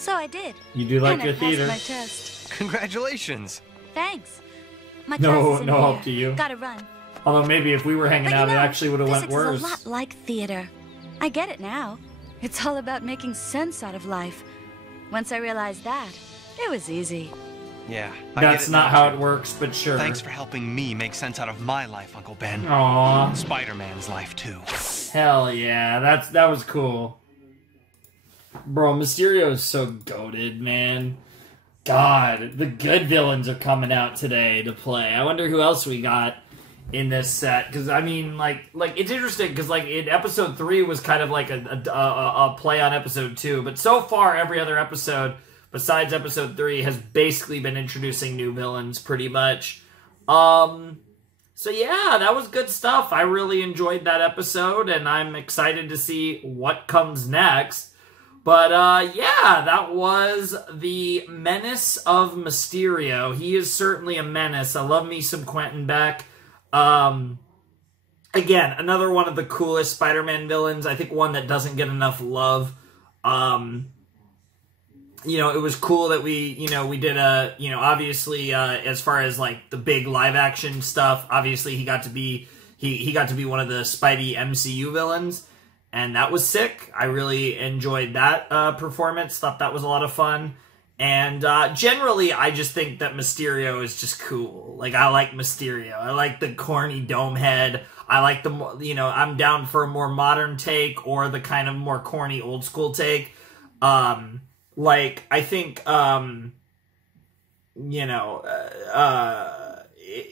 So I did. You do like and your I passed theater. my test. Congratulations. Thanks. My No- class is in no here. hope to you. Gotta run. Although maybe if we were hanging But out, you know, it actually would have went physics worse. is a lot like theater. I get it now. It's all about making sense out of life. Once I realized that, it was easy. Yeah. That's not how it works, but sure. Thanks for helping me make sense out of my life, Uncle Ben. Aww. Spider-Man's life, too. Hell yeah, that was cool. Bro, Mysterio is so goated, man. God, the good villains are coming out today to play. I wonder who else we got in this set, because I mean, like it's interesting because like in episode 3 was kind of like a play on episode 2, but so far every other episode besides episode 3 has basically been introducing new villains pretty much. So yeah, that was good stuff. I really enjoyed that episode, and I'm excited to see what comes next. But yeah, that was the Menace of Mysterio. He is certainly a menace. I love me some Quentin Beck. Again, another one of the coolest Spider-Man villains. I think one that doesn't get enough love. You know, it was cool that we did a, obviously, as far as like the big live action stuff, obviously he got to be one of the Spidey MCU villains, and that was sick. I really enjoyed that performance. Thought that was a lot of fun. And generally, I just think that Mysterio is just cool. Like, I like Mysterio. I like the corny dome head. I like I'm down for a more modern take or the kind of more corny old school take. Like, I think,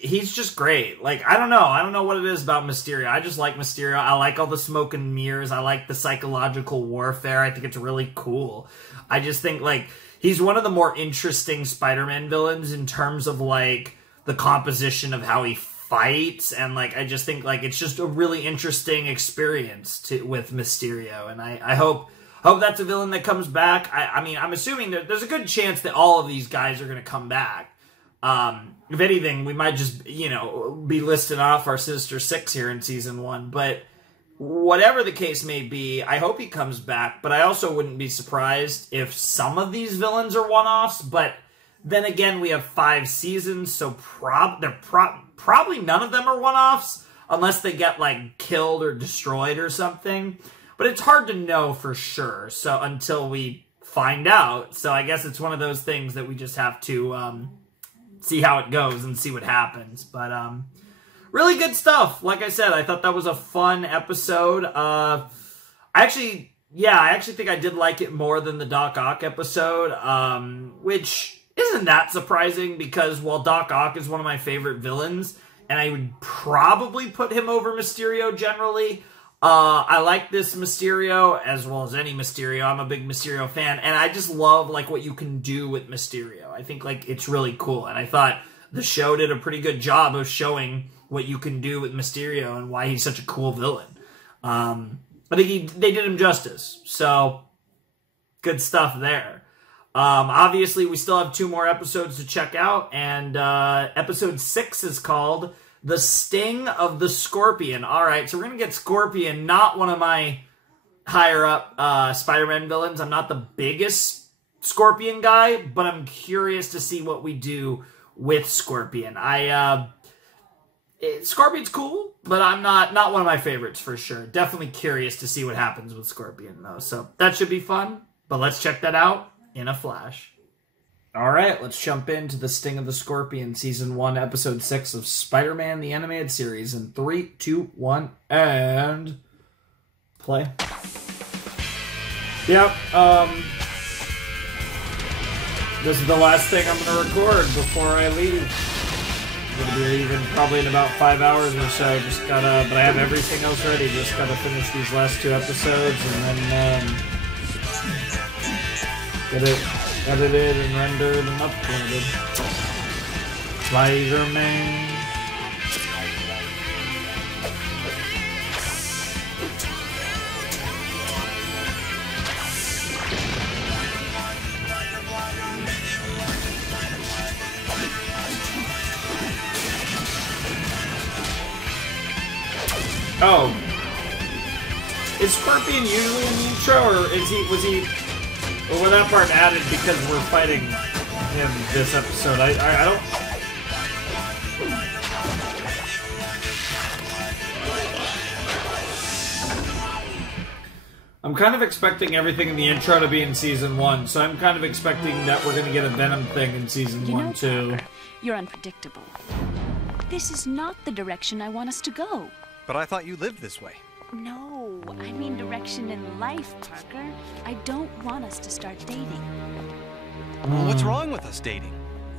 he's just great. Like, I don't know what it is about Mysterio. I just like Mysterio. I like all the smoke and mirrors. I like the psychological warfare. I think it's really cool. I just think, like, he's one of the more interesting Spider-Man villains in terms of, like, the composition of how he fights. And, like, I just think, like, it's just a really interesting experience with Mysterio. And I hope that's a villain that comes back. I mean, I'm assuming that there's a good chance that all of these guys are going to come back. If anything, we might just, be listing off our Sinister Six here in Season 1. But whatever the case may be, I hope he comes back. But I also wouldn't be surprised if some of these villains are one-offs. But then again, we have 5 seasons, so probably none of them are one-offs. Unless they get, like, killed or destroyed or something. But it's hard to know for sure, so until we find out. So I guess it's one of those things that we just have to see how it goes and see what happens. But really good stuff. Like I said, I thought that was a fun episode. I actually think I did like it more than the Doc Ock episode, which isn't that surprising because while Doc Ock is one of my favorite villains, and I would probably put him over Mysterio generally, I like this Mysterio as well as any Mysterio. I'm a big Mysterio fan, and I just love like what you can do with Mysterio. I think like it's really cool, and I thought the show did a pretty good job of showing what you can do with Mysterio and why he's such a cool villain. I think they did him justice, so good stuff there. Obviously, we still have 2 more episodes to check out, and episode 6 is called The Sting of the Scorpion. Alright, so we're going to get Scorpion, not one of my higher-up Spider-Man villains. I'm not the biggest Scorpion guy, but I'm curious to see what we do with Scorpion. Scorpion's cool, but I'm not one of my favorites for sure. Definitely curious to see what happens with Scorpion, though. So that should be fun, but let's check that out in a flash. Alright, let's jump into The Sting of the Scorpion, Season 1, Episode 6 of Spider-Man, the Animated Series. In 3, 2, 1, and play. Yep, this is the last thing I'm going to record before I leave. I'm going to be leaving probably in about 5 hours or so. Just gotta, but I have everything else ready. Just gotta finish these last 2 episodes and then, get it edited and rendered and uploaded. Spider-Man. Oh. Is Scorpion usually in the intro, or was he Well, with that part added because we're fighting him this episode, I don't... I'm kind of expecting everything in the intro to be in Season 1, so I'm kind of expecting that we're going to get a Venom thing in Season 1, too. Parker, you're unpredictable. This is not the direction I want us to go. But I thought you lived this way. No, I mean direction in life, Parker. I don't want us to start dating. Well, what's wrong with us dating?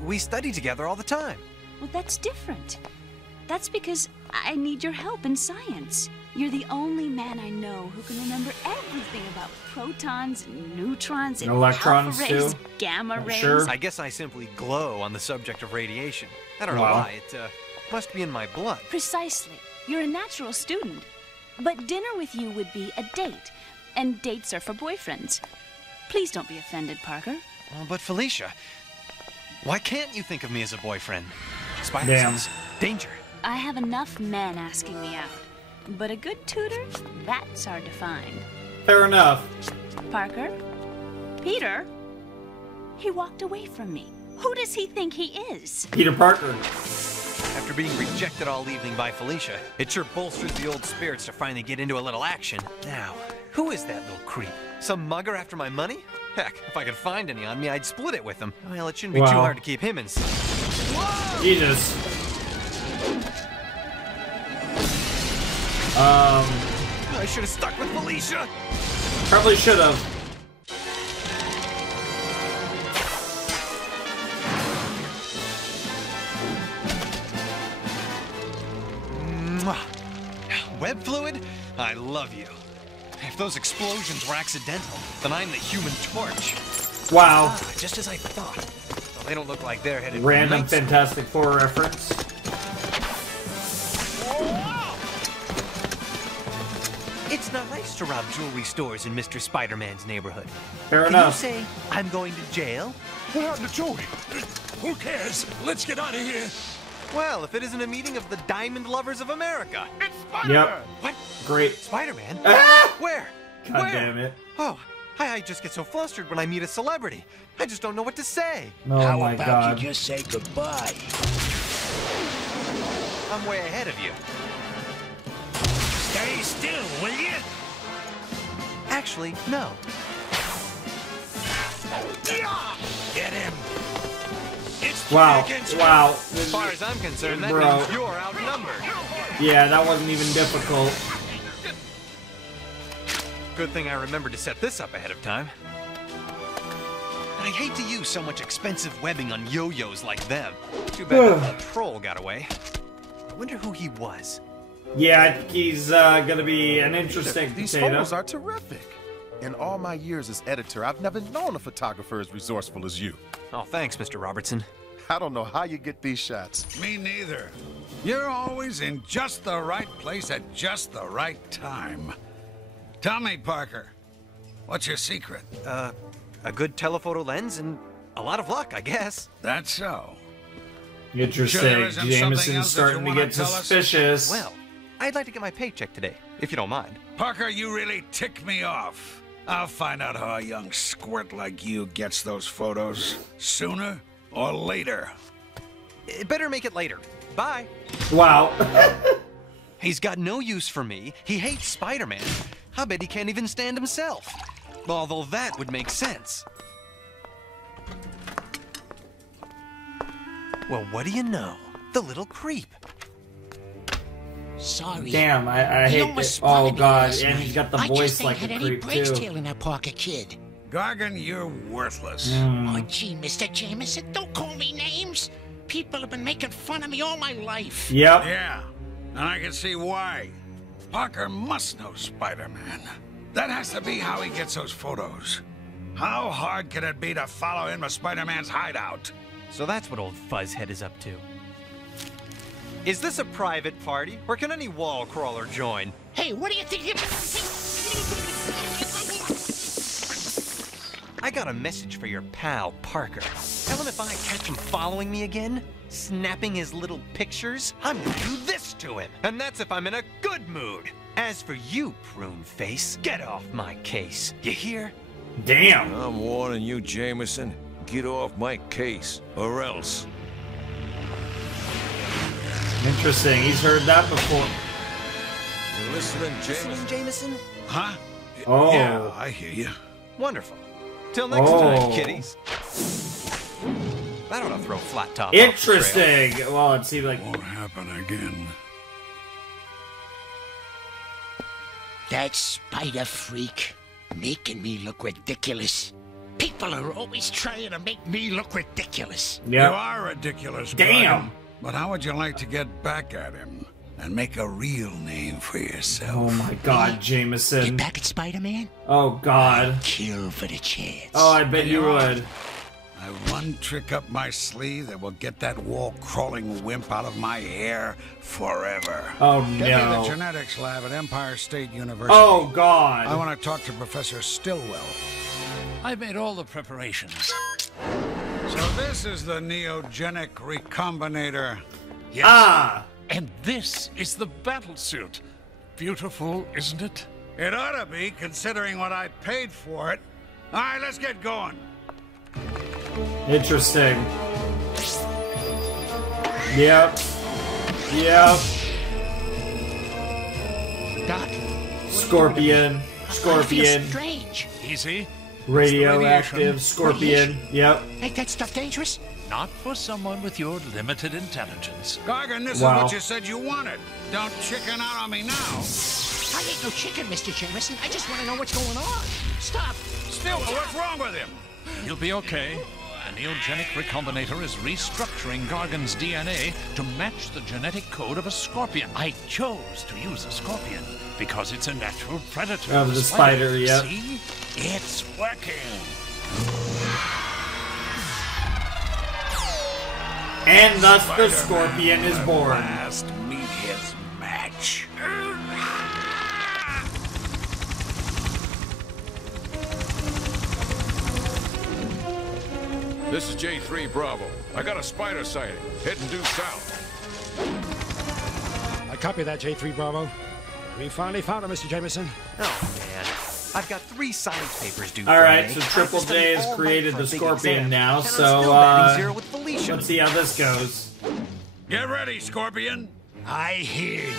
We study together all the time. Well, that's different. That's because I need your help in science. You're the only man I know who can remember everything about protons and neutrons and electrons alpha rays, too. Gamma rays. Sure. I guess I simply glow on the subject of radiation. I don't know Wow. why. It must be in my blood. Precisely. You're a natural student. But dinner with you would be a date. And dates are for boyfriends. Please don't be offended, Parker. Oh, but Felicia, why can't you think of me as a boyfriend? Spider Damn. sense, danger. I have enough men asking me out. But a good tutor? That's hard to find. Fair enough. Parker? Peter? He walked away from me. Who does he think he is? Peter Parker. After being rejected all evening by Felicia, it sure bolsters the old spirits to finally get into a little action. Now, who is that little creep? Some mugger after my money? Heck, if I could find any on me, I'd split it with him. Well, it shouldn't be too Wow. hard to keep him in sight. Whoa! Jesus. I should have stuck with Felicia. Probably should have. Mwah. Web fluid? I love you. If those explosions were accidental, then I'm the Human Torch. Wow. Ah, just as I thought. Well, they don't look like they're headed for Random Night Fantastic Four reference. It's not nice to rob jewelry stores in Mr. Spider-Man's neighborhood. Fair Can enough. you say I'm going to jail? What happened to Joey? Who cares? Let's get out of here. Well, if it isn't a meeting of the Diamond Lovers of America. It's Spider-Man. Yep. What? Great. Spider-Man? Ah! Where? God Where? damn it. Oh, I just get so flustered when I meet a celebrity. I just don't know what to say. Oh How my about god. you just say goodbye? I'm way ahead of you. Stay still, will you? Actually, no. Get him. It's Wow. three against Wow. As far as I'm concerned, that Bro. means you're outnumbered. Yeah, that wasn't even difficult. Good thing I remembered to set this up ahead of time. I hate to use so much expensive webbing on yo-yos like them. Too bad that troll got away. I wonder who he was. Yeah, I think he's gonna be an interesting These potato. photos are terrific. In all my years as editor, I've never known a photographer as resourceful as you. Oh, thanks, Mr. Robertson. I don't know how you get these shots. Me neither. You're always in just the right place at just the right time. Tell me, Parker, what's your secret? A good telephoto lens and a lot of luck, I guess. That's so. Interesting. Sure there isn't something Jameson's else that you starting to wanna get tell us? suspicious. Well, I'd like to get my paycheck today, if you don't mind. Parker, you really tick me off. I'll find out how a young squirt like you gets those photos. Sooner or later. Better make it later. Bye. Wow. He's got no use for me. He hates Spider-Man. I bet he can't even stand himself. Although that would make sense. Well, what do you know? The little creep. Sorry. Damn, I He hate almost it. spotted Oh me god, last and night. he's got the I voice just ain't like had a any creep breaks too. tailing that Parker kid. Gargan, you're worthless. Oh, gee, Mr. Jameson, don't call me names. People have been making fun of me all my life. Yep. Yeah, and I can see why. Parker must know Spider-Man. That has to be how he gets those photos. How hard can it be to follow him to Spider-Man's hideout? So that's what old Fuzzhead is up to. Is this a private party, or can any wall crawler join? Hey, what do you think? I got a message for your pal, Parker. Tell him if I catch him following me again, snapping his little pictures, I'm gonna do this to him. And that's if I'm in a good mood. As for you, prune face, get off my case. You hear? Damn. I'm warning you, Jameson. Get off my case, or else. Interesting. He's heard that before. You listening, Jameson? Jameson? Huh? Oh. Yeah, I hear you. Wonderful. Till next time, kiddies. That ought to throw flat top. Interesting. Well, it seemed like won't happen again. That spider freak making me look ridiculous. People are always trying to make me look ridiculous. You are ridiculous. Damn. Brian. But how would you like to get back at him and make a real name for yourself? Oh my God, Jameson. Get back at Spider-Man? Oh God. Kill for the chance. Oh, I bet you would. I've one trick up my sleeve that will get that wall-crawling wimp out of my hair forever. Oh, Get me no. the genetics lab at Empire State University. Oh, God. I want to talk to Professor Stillwell. I've made all the preparations. So this is the neogenic recombinator. Yes. Ah! And this is the battle suit. Beautiful, isn't it? It ought to be, considering what I paid for it. All right, let's get going. Interesting. Yep. Yep. Doc. Scorpion. Scorpion. Strange. Easy. Radioactive. Scorpion. Yep. Make that stuff dangerous? Not for someone with your limited intelligence. Gargan, this Wow. is what you said you wanted. Don't chicken out on me now. I ain't no chicken, Mr. Jameson. I just want to know what's going on. Stop. Stillwell, what's wrong with him? You'll be okay. The neogenic recombinator is restructuring Gargan's DNA to match the genetic code of a scorpion. I chose to use a scorpion because it's a natural predator. Of the spider, yep. See? It's working. And thus the scorpion is born. Last meet his match. This is J3 Bravo. I got a spider sighting, heading due south. I copy that, J3 Bravo. We finally found him, Mr. Jameson. Oh, man. I've got 3 science papers due. Alright, so Triple J has created the scorpion now, so let's see how this goes. Get ready, Scorpion. I hear you.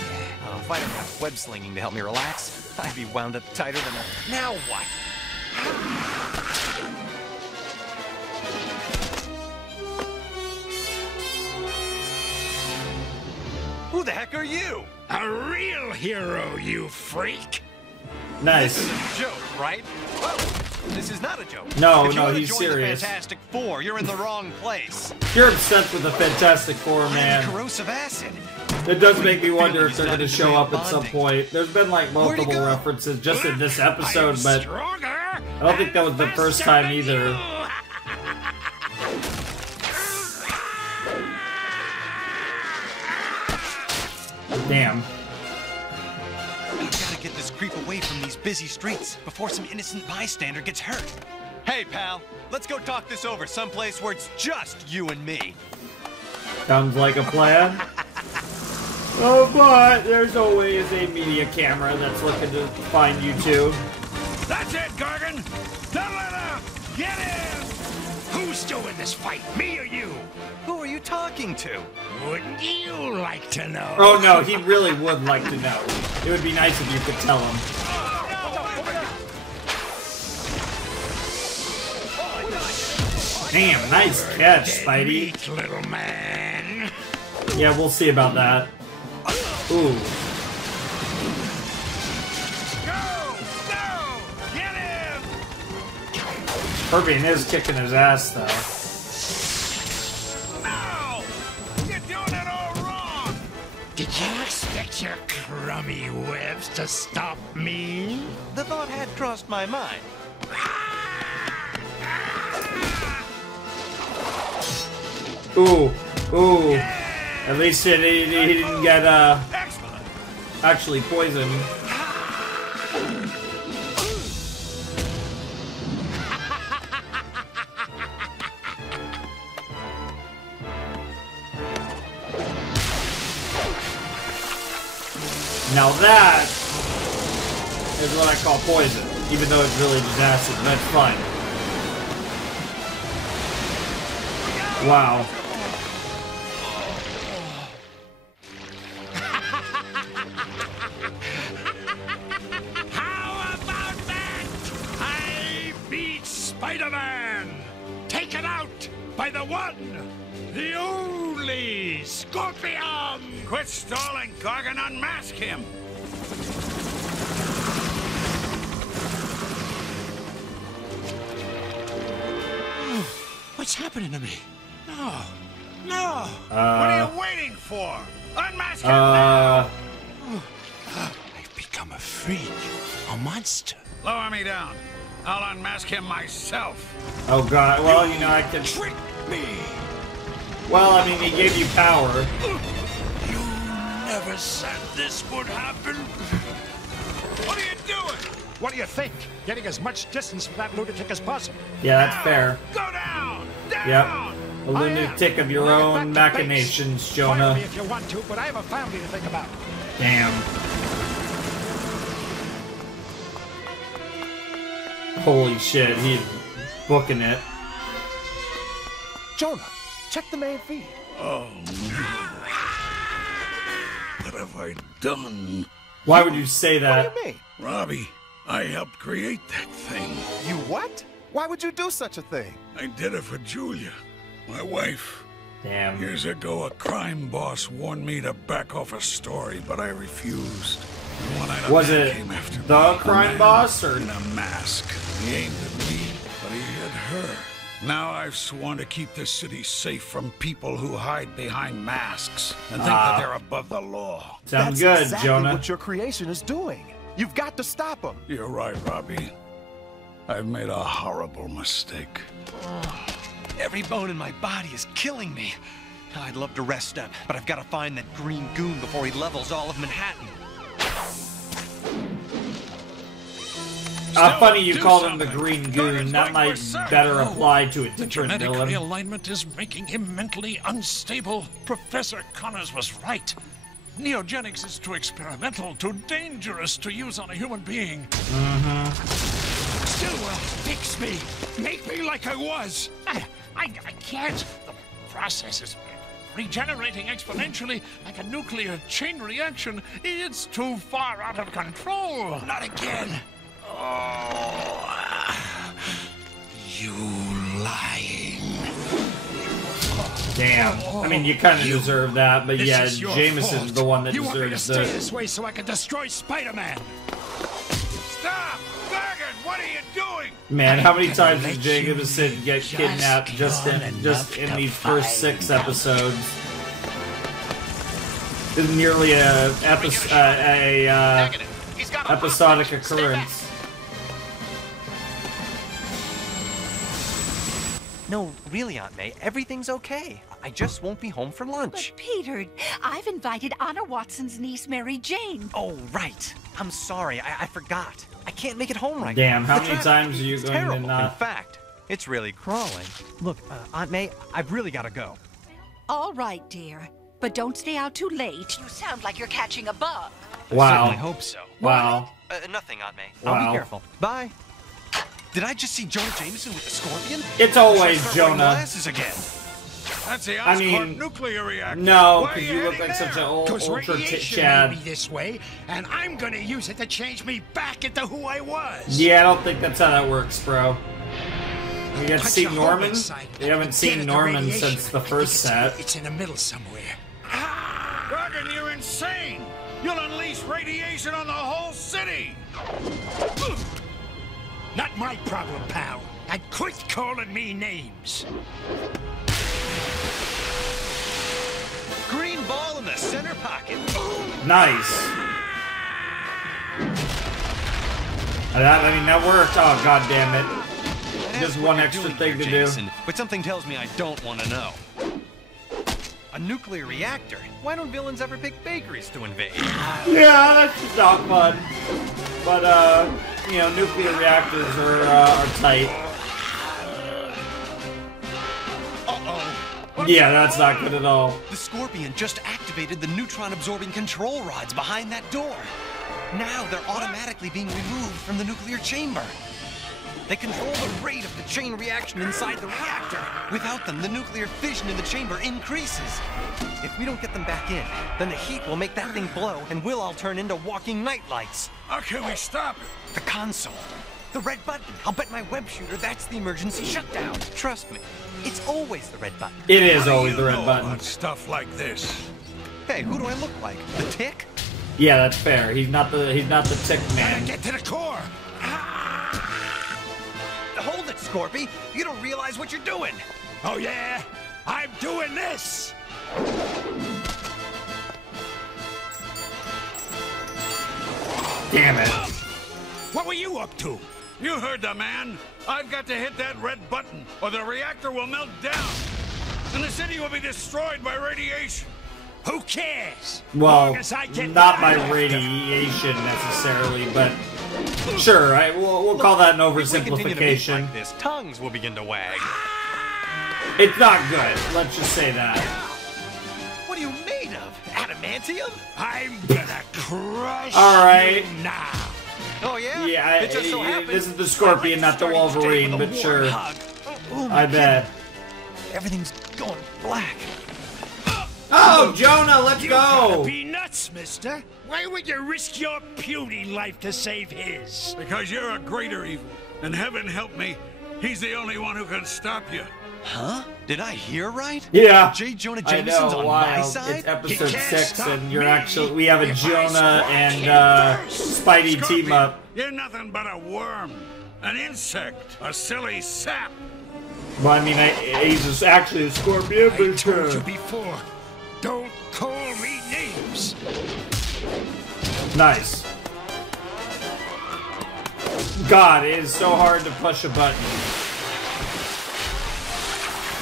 Oh, if I didn't have web slinging to help me relax, I'd be wound up tighter than a... Now what? Who the heck are you? A real hero, you freak. Nice. This is a joke, right? Oh, this is not a joke. No, if you no, want to he's join serious. The Fantastic Four, you're in the wrong place. You're obsessed with the Fantastic Four, man. Corrosive acid. It does make me wonder if they're going to show up at some point. There's been like multiple references just in this episode, but I don't think that was the first time either. Damn. I've got to get this creep away from these busy streets before some innocent bystander gets hurt. Hey, pal, let's go talk this over someplace where it's just you and me. Sounds like a plan. Oh, but there's always a media camera that's looking to find you two. That's it, Gargan. Don't let up. Get in. Who's doing this fight, me or you? Who are you talking to? Wouldn't you like to know? Oh no, he really would like to know. It would be nice if you could tell him. Damn, nice catch, Spidey. Meet, little man. Yeah, we'll see about that. Ooh. Scorpion is kicking his ass, though. No! You're doing it all wrong! Did you expect your crummy webs to stop me? The thought had crossed my mind. Ooh, ooh. At least he didn't get, actually poisoned. Now that is what I call poison. even though it's really just acid. That's fine. Wow. How about that? I beat Spider-Man! Taken out by the one, the only Scorpion! Quit stalling, Gargan. Unmask him. What's happening to me? No. No! What are you waiting for? Unmask him now! I've become a freak. A monster. Lower me down. I'll unmask him myself. Oh god, well, you know, I can... Trick me! Well, I mean, he gave you power. You never said this would happen. What are you doing? What do you think? Getting as much distance from that lunatic as possible. Yeah, that's fair. Go down! Down! Yep. A lunatic of your own machinations, Fire Jonah. me if you want to, but I have a family to think about. Damn. Holy shit, he's booking it. Jonah, check the main feed. Oh, no. What have I done? Why would you say that? What do you mean? Robbie, I helped create that thing. You what? Why would you do such a thing? I did it for Julia, my wife. Damn. Years ago, a crime boss warned me to back off a story, but I refused. One night, a Was man it came after me. the A crime man boss, or...? in a mask. He aimed at me, but he hit her. Now I've sworn to keep this city safe from people who hide behind masks and think that they're above the law. Sounds That's good, exactly Jonah. what your creation is doing. You've got to stop him. You're right, Robbie. I've made a horrible mistake. Every bone in my body is killing me. I'd love to rest up, but I've got to find that green goon before he levels all of Manhattan. Funny you called him the Green Goon. That might better apply to a The different genetic villain. realignment is making him mentally unstable. Professor Connors was right. Neogenics is too experimental, too dangerous to use on a human being. Still will fix me. Make me like I was. I can't. The process is regenerating exponentially like a nuclear chain reaction. It's too far out of control. Not again. Oh, you lying. Damn. I mean, you kind of deserve that, but This yeah, is your Jameson's fault. the one that You want me to deserves stay the... this way so I can destroy Spider-Man. Stop! Gargan, what are you doing? Man, how many times did Jameson get kidnapped just in these first 6 episodes? It's nearly a episodic occurrence. No, really, Aunt May, everything's okay. I just won't be home for lunch. Peter, I've invited Anna Watson's niece, Mary Jane. Oh, right. I'm sorry, I forgot. I can't make it home right now. Damn, how The many traffic times are you is going to terrible. not... In fact, it's really crawling. Look, Aunt May, I've really got to go. All right, dear. But don't stay out too late. You sound like you're catching a bug. Wow. I hope so. Wow. Nothing, Aunt May. Wow. I'll be careful. Bye. Did I just see Jonah Jameson with the Scorpion? It's always Should I start wearing Jonah. glasses again. That's the I Oscorp mean, nuclear reactor. no, Why are because you you look heading like such an old Because ultra radiation Chad. made me this way, and I'm gonna use it to change me back into who I was. Yeah, I don't think that's how that works, bro. You got to Punch see a hole Norman? inside. You haven't Get seen at the Norman radiation. since the I think first set. It's in the middle somewhere. Gargan, you're insane. You'll unleash radiation on the whole city. Not my problem, pal. And quit calling me names. Green ball in the center pocket. Nice. I mean, that worked. Oh, god damn it. Just one extra thing to do. Jameson, but something tells me I don't want to know. A nuclear reactor? Why don't villains ever pick bakeries to invade? Yeah, that's just not fun. But, you know, nuclear reactors are tight. Yeah, that's not good at all. The Scorpion just activated the neutron-absorbing control rods behind that door. Now they're automatically being removed from the nuclear chamber. They control the rate of the chain reaction inside the reactor. Without them, the nuclear fission in the chamber increases. If we don't get them back in, then the heat will make that thing blow, and we'll all turn into walking nightlights. How can we stop it? The console. The red button. I'll bet my web shooter that's the emergency shutdown. Trust me, it's always the red button. It is always the red button. Stuff like this. Hey, who do I look like? The Tick? Yeah, that's fair. He's not the Tick man. Get to the core. Hold it, Scorpy. You don't realize what you're doing. Oh, yeah? I'm doing this! Damn it. What were you up to? You heard the man. I've got to hit that red button, or the reactor will melt down. And the city will be destroyed by radiation. Who cares? Well, As I get not by right radiation necessarily, but sure, we'll call that an oversimplification. Like this, tongues will begin to wag. It's not good. Let's just say that. What are you made of? Adamantium? I'm gonna crush All right. you now. Oh yeah? Yeah, It just so happens this is the Scorpion, not the Wolverine, but sure. Oh, I bet. Everything's going black. Oh, Jonah, let's You go! gotta be nuts, mister. Why would you risk your puny life to save his? Because you're a greater evil. And heaven help me, he's the only one who can stop you. Huh? Did I hear right? Yeah. J. Jonah I Jameson's know, on wild. my side? It's episode You can't 6, stop and you're me actually we have a if I Jonah squash and him first. Spidey Scorpion, team up. You're nothing but a worm, an insect, a silly sap. Well, I mean, he's actually a Scorpion, I but told you sure. before. Don't call me names. Nice. God, it is so hard to push a button.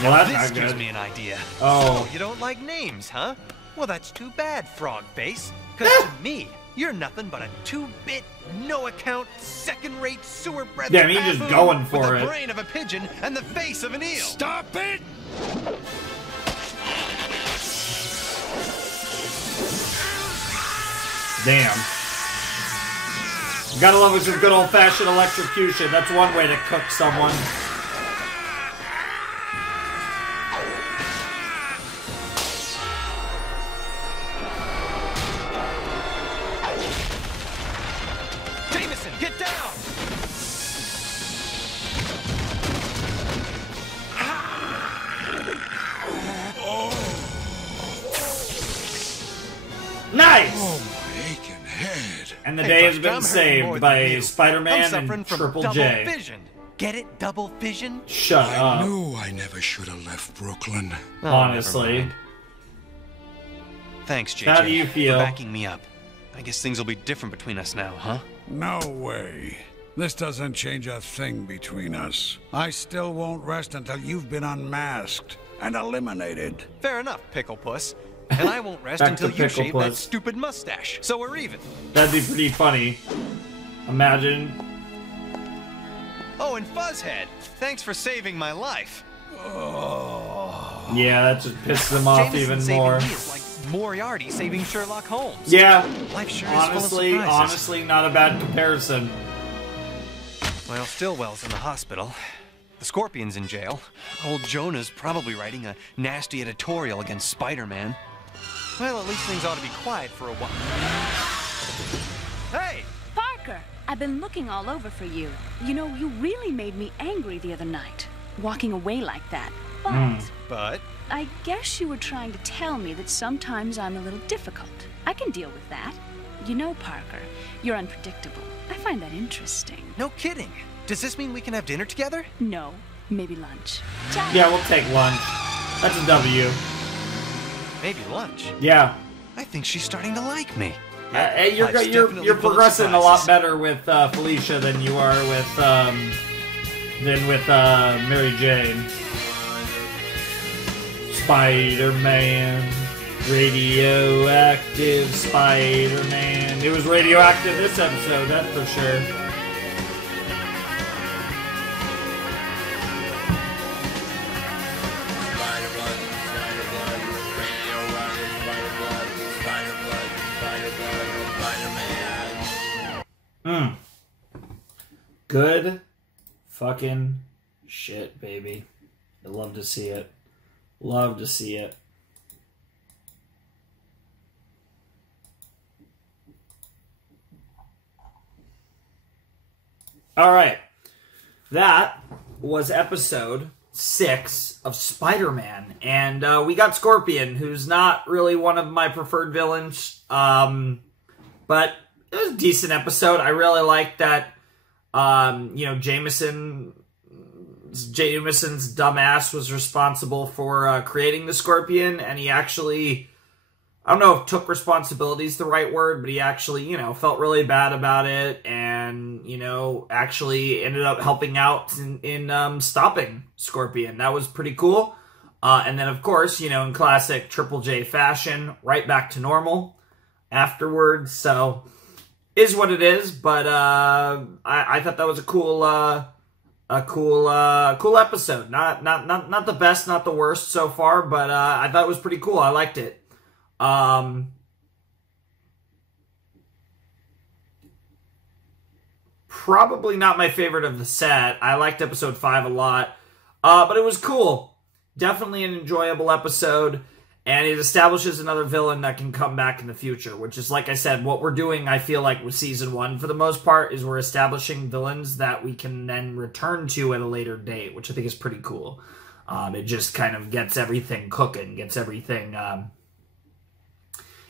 Well, that's This not gives good. me an idea. Oh. So, you don't like names, huh? Well, that's too bad, Frog Face. Because to me, you're nothing but a 2-bit, no-account, second-rate sewer breath Damn, he's just buffoon going for with it. the brain of a pigeon and the face of an eel. Stop it! Damn. Gotta love it, some good old-fashioned electrocution. That's one way to cook someone. Jameson, get down! Nice! Oh, my aching head. And the Hey, day has Buster, been I'm hurting more saved than by you. Spider-Man I'm suffering and from Triple double J. Vision. Get it? Double vision? Shut I up. knew I never should have left Brooklyn. Oh, Honestly. never mind. Thanks, JJ. How do you feel? For backing me up. I guess things will be different between us now, huh? No way. This doesn't change a thing between us. I still won't rest until you've been unmasked and eliminated. Fair enough, Pickle Puss. And I won't rest Back until to you Pickle shave that Puss. stupid mustache. So we're even. That'd be pretty funny. Imagine. Oh, and Fuzzhead, thanks for saving my life. Yeah, that just pisses him off Jameson even saving more. me is like Moriarty saving Sherlock Holmes. Yeah. Life sure is full of Honestly, surprises. honestly, not a bad comparison. Well, Stillwell's in the hospital. The Scorpion's in jail. Old Jonah's probably writing a nasty editorial against Spider-Man. Well, at least things ought to be quiet for a while. Hey! Parker, I've been looking all over for you. You know, you really made me angry the other night, walking away like that. But But? I guess you were trying to tell me that sometimes I'm a little difficult. I can deal with that. You know, Parker, you're unpredictable. I find that interesting. No kidding. Does this mean we can have dinner together? No, maybe lunch. Yeah, we'll take lunch. That's a W. Maybe lunch. Yeah. I think she's starting to like me. You're Life's definitely full of progressing a lot surprises. better with Felicia than you are with Mary Jane. Spider-Man, radioactive Spider-Man. It was radioactive this episode, that's for sure. Good fucking shit, baby. I love to see it. Love to see it. All right. That was episode 6 of Spider-Man. And we got Scorpion, who's not really one of my preferred villains. But it was a decent episode. I really liked that, Jameson's dumbass was responsible for creating the Scorpion, and he actually, I don't know if took responsibility is the right word, but he actually, felt really bad about it, and, actually ended up helping out in stopping Scorpion. That was pretty cool. And then, of course, in classic Triple J fashion, right back to normal afterwards. So, is what it is, but I thought that was a cool episode. Not the best, not the worst so far, but I thought it was pretty cool. I liked it. Probably not my favorite of the set. I liked episode 5 a lot, but it was cool. Definitely an enjoyable episode. And it establishes another villain that can come back in the future, which is, like I said, what we're doing, I feel like, with Season 1 for the most part, is we're establishing villains that we can then return to at a later date, which I think is pretty cool. It just kind of gets everything cooking, gets everything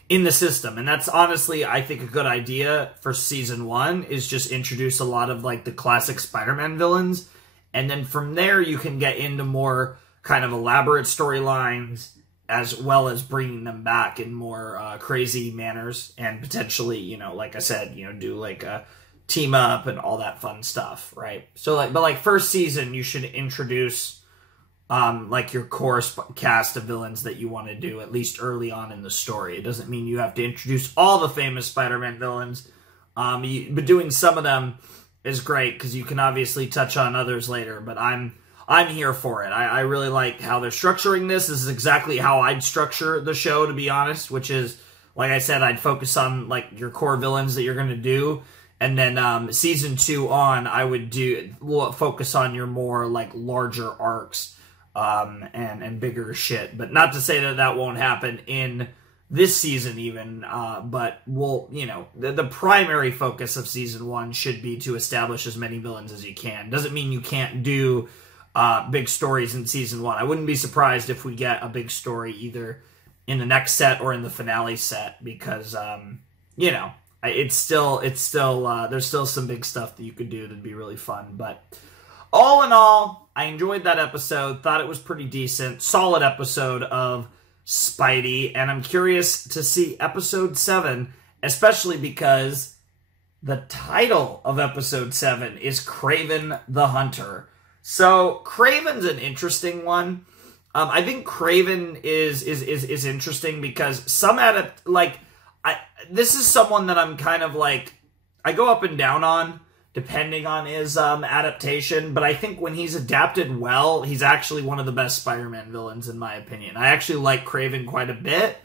in the system. And that's honestly, I think, a good idea for Season 1, is just introduce a lot of, like, the classic Spider-Man villains. And then from there, you can get into more kind of elaborate storylines, as well as bringing them back in more crazy manners, and potentially, like I said, do like a team up and all that fun stuff, right? So, but first season, you should introduce your core cast of villains that you want to do, at least early on in the story. It doesn't mean you have to introduce all the famous Spider-Man villains, but doing some of them is great, because you can obviously touch on others later, but I'm here for it. I really like how they're structuring this. This is exactly how I'd structure the show, to be honest, which is, like I said, I'd focus on, your core villains that you're going to do. And then Season 2 on, I would focus on your more, larger arcs and bigger shit. But not to say that that won't happen in this season even, but the primary focus of Season 1 should be to establish as many villains as you can. Doesn't mean you can't do big stories in Season 1. I wouldn't be surprised if we get a big story either in the next set or in the finale set, because, it's still, there's still some big stuff that you could do that'd be really fun. But all in all, I enjoyed that episode, thought it was pretty decent, solid episode of Spidey, and I'm curious to see episode 7, especially because the title of episode 7 is Kraven the Hunter. So, Kraven's an interesting one. I think Kraven is interesting because this is someone that I'm kind of I go up and down on, depending on his adaptation, but I think when he's adapted well, he's actually one of the best Spider-Man villains, in my opinion. I actually like Kraven quite a bit,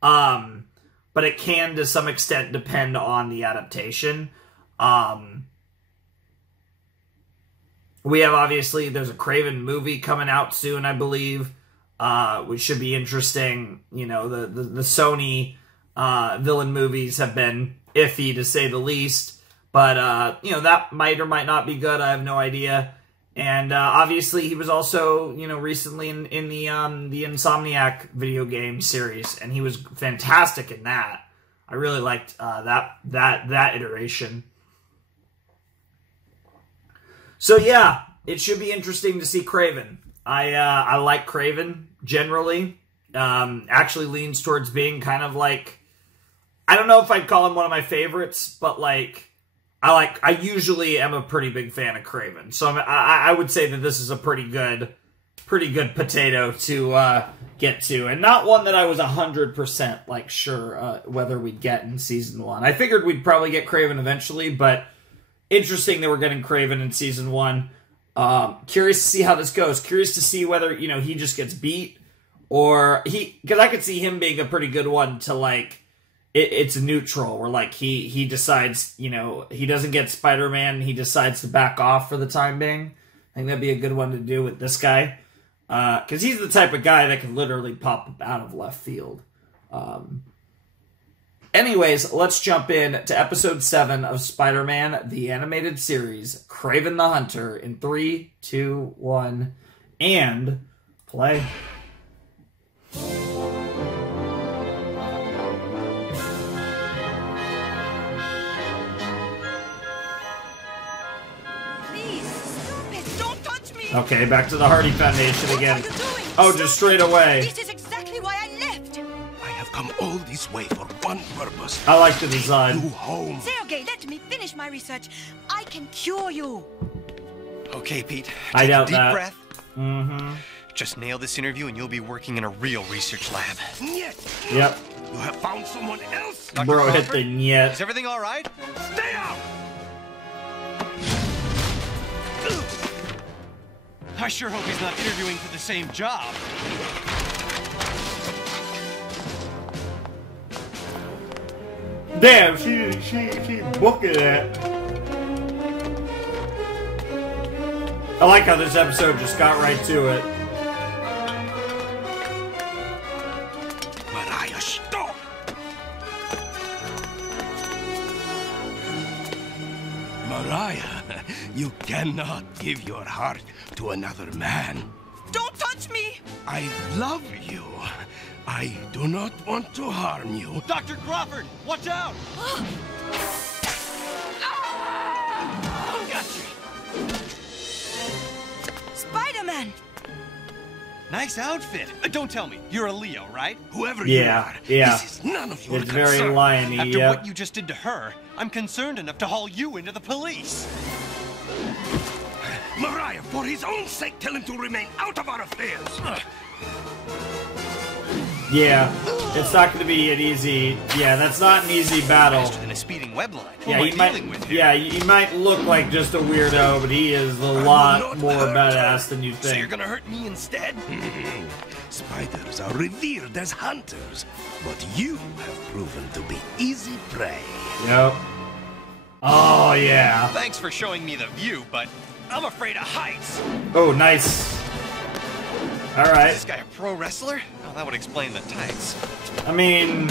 but it can, to some extent, depend on the adaptation. We have, obviously, there's a Kraven movie coming out soon, I believe, which should be interesting. The Sony villain movies have been iffy, to say the least. But, that might or might not be good. I have no idea. And, obviously, he was also, recently in the Insomniac video game series. And he was fantastic in that. I really liked that iteration. So yeah, it should be interesting to see Kraven. I like Kraven generally. Actually leans towards being kind of I don't know if I'd call him one of my favorites, but I usually am a pretty big fan of Kraven. So I would say that this is a pretty good potato to get to, and not one that I was 100% sure whether we'd get in Season 1. I figured we'd probably get Kraven eventually, but interesting that we're getting Kraven in Season 1. Curious to see how this goes. Curious to see whether, he just gets beat, or because I could see him being a pretty good one to, it's neutral, where like he decides, you know, he doesn't get Spider-Man, he decides to back off for the time being. I think that'd be a good one to do with this guy, because he's the type of guy that can literally pop up out of left field. Anyways, let's jump in to episode 7 of Spider-Man, the animated series, Kraven the Hunter, in 3, 2, 1, and play. Okay, back to the Hardy Foundation again. Oh, just straight away. This is exactly why I left. I have come all this way for one purpose. I like the design. You home. Sergey, let me finish my research. I can cure you. Okay, Pete. I doubt Take a that. deep breath. Mm-hmm. Just nail this interview and you'll be working in a real research lab. Yet. Yep. You have found someone else? Dr. Bro, hit Crawford? the yet. Is everything all right? Stay out! I sure hope he's not interviewing for the same job. Damn, she booking it. I like how this episode just got right to it. Mariah, stop! Mariah, you cannot give your heart to another man. Don't touch me! I love you. I do not want to harm you. Dr. Crawford, watch out! Gotcha. Spider-Man! Nice outfit. Don't tell me. You're a Leo, right? Whoever you are, this is none of your It's very concern. liony, After yep. what you just did to her, I'm concerned enough to haul you into the police. Mariah, for his own sake, tell him to remain out of our affairs. Yeah, it's not going to be an easy. Yeah, that's not an easy battle. Faster than a speeding web line. Yeah, Who he am I might. dealing with here? Yeah, he might look like just a weirdo, but he is a lot more badass than you So you're think. gonna hurt me instead? Spiders are revered as hunters, but you have proven to be easy prey. Yep. Oh yeah. Thanks for showing me the view, but I'm afraid of heights. Oh, nice. All right. Is this guy a pro wrestler? Oh, that would explain the tights. I mean,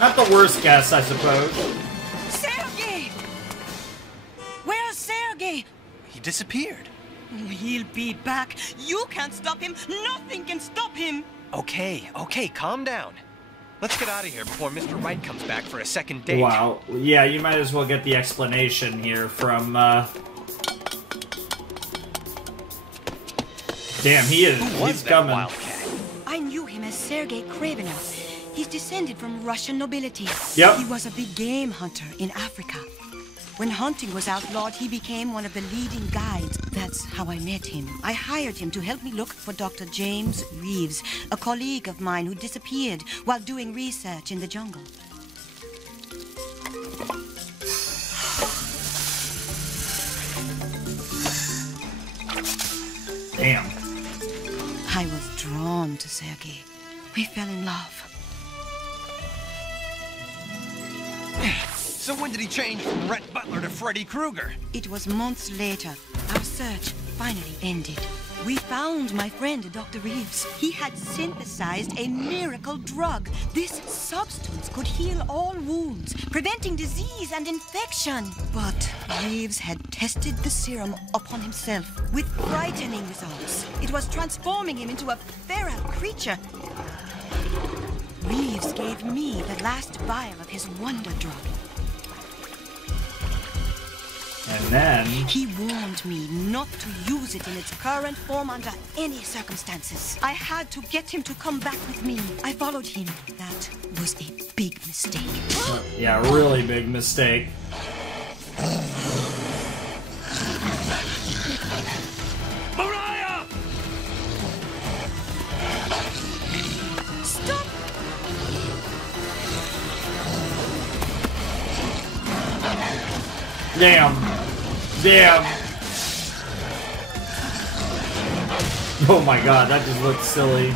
not the worst guess, I suppose. Sergey! Where's Sergey? He disappeared. He'll be back. You can't stop him. Nothing can stop him. Okay, calm down. Let's get out of here before Mr. Wright comes back for a second date. Wow. Yeah, you might as well get the explanation here from. Damn, he's coming. Wildcat? I knew him as Sergei Kravenov. He's descended from Russian nobility. Yep. He was a big game hunter in Africa. When hunting was outlawed, he became one of the leading guides. That's how I met him. I hired him to help me look for Dr. James Reeves, a colleague of mine who disappeared while doing research in the jungle. Damn. I was drawn to Sergei. We fell in love. So when did he change from Rhett Butler to Freddy Krueger? It was months later. Our search finally ended. We found my friend, Dr. Reeves. He had synthesized a miracle drug. This substance could heal all wounds, preventing disease and infection. But Reeves had tested the serum upon himself with frightening results. It was transforming him into a feral creature. Reeves gave me the last vial of his wonder drug. And then he warned me not to use it in its current form under any circumstances. I had to get him to come back with me. I followed him. That was a big mistake. Yeah, really big mistake. Mariah! Stop! Damn. Damn. Oh my god, that just looks silly.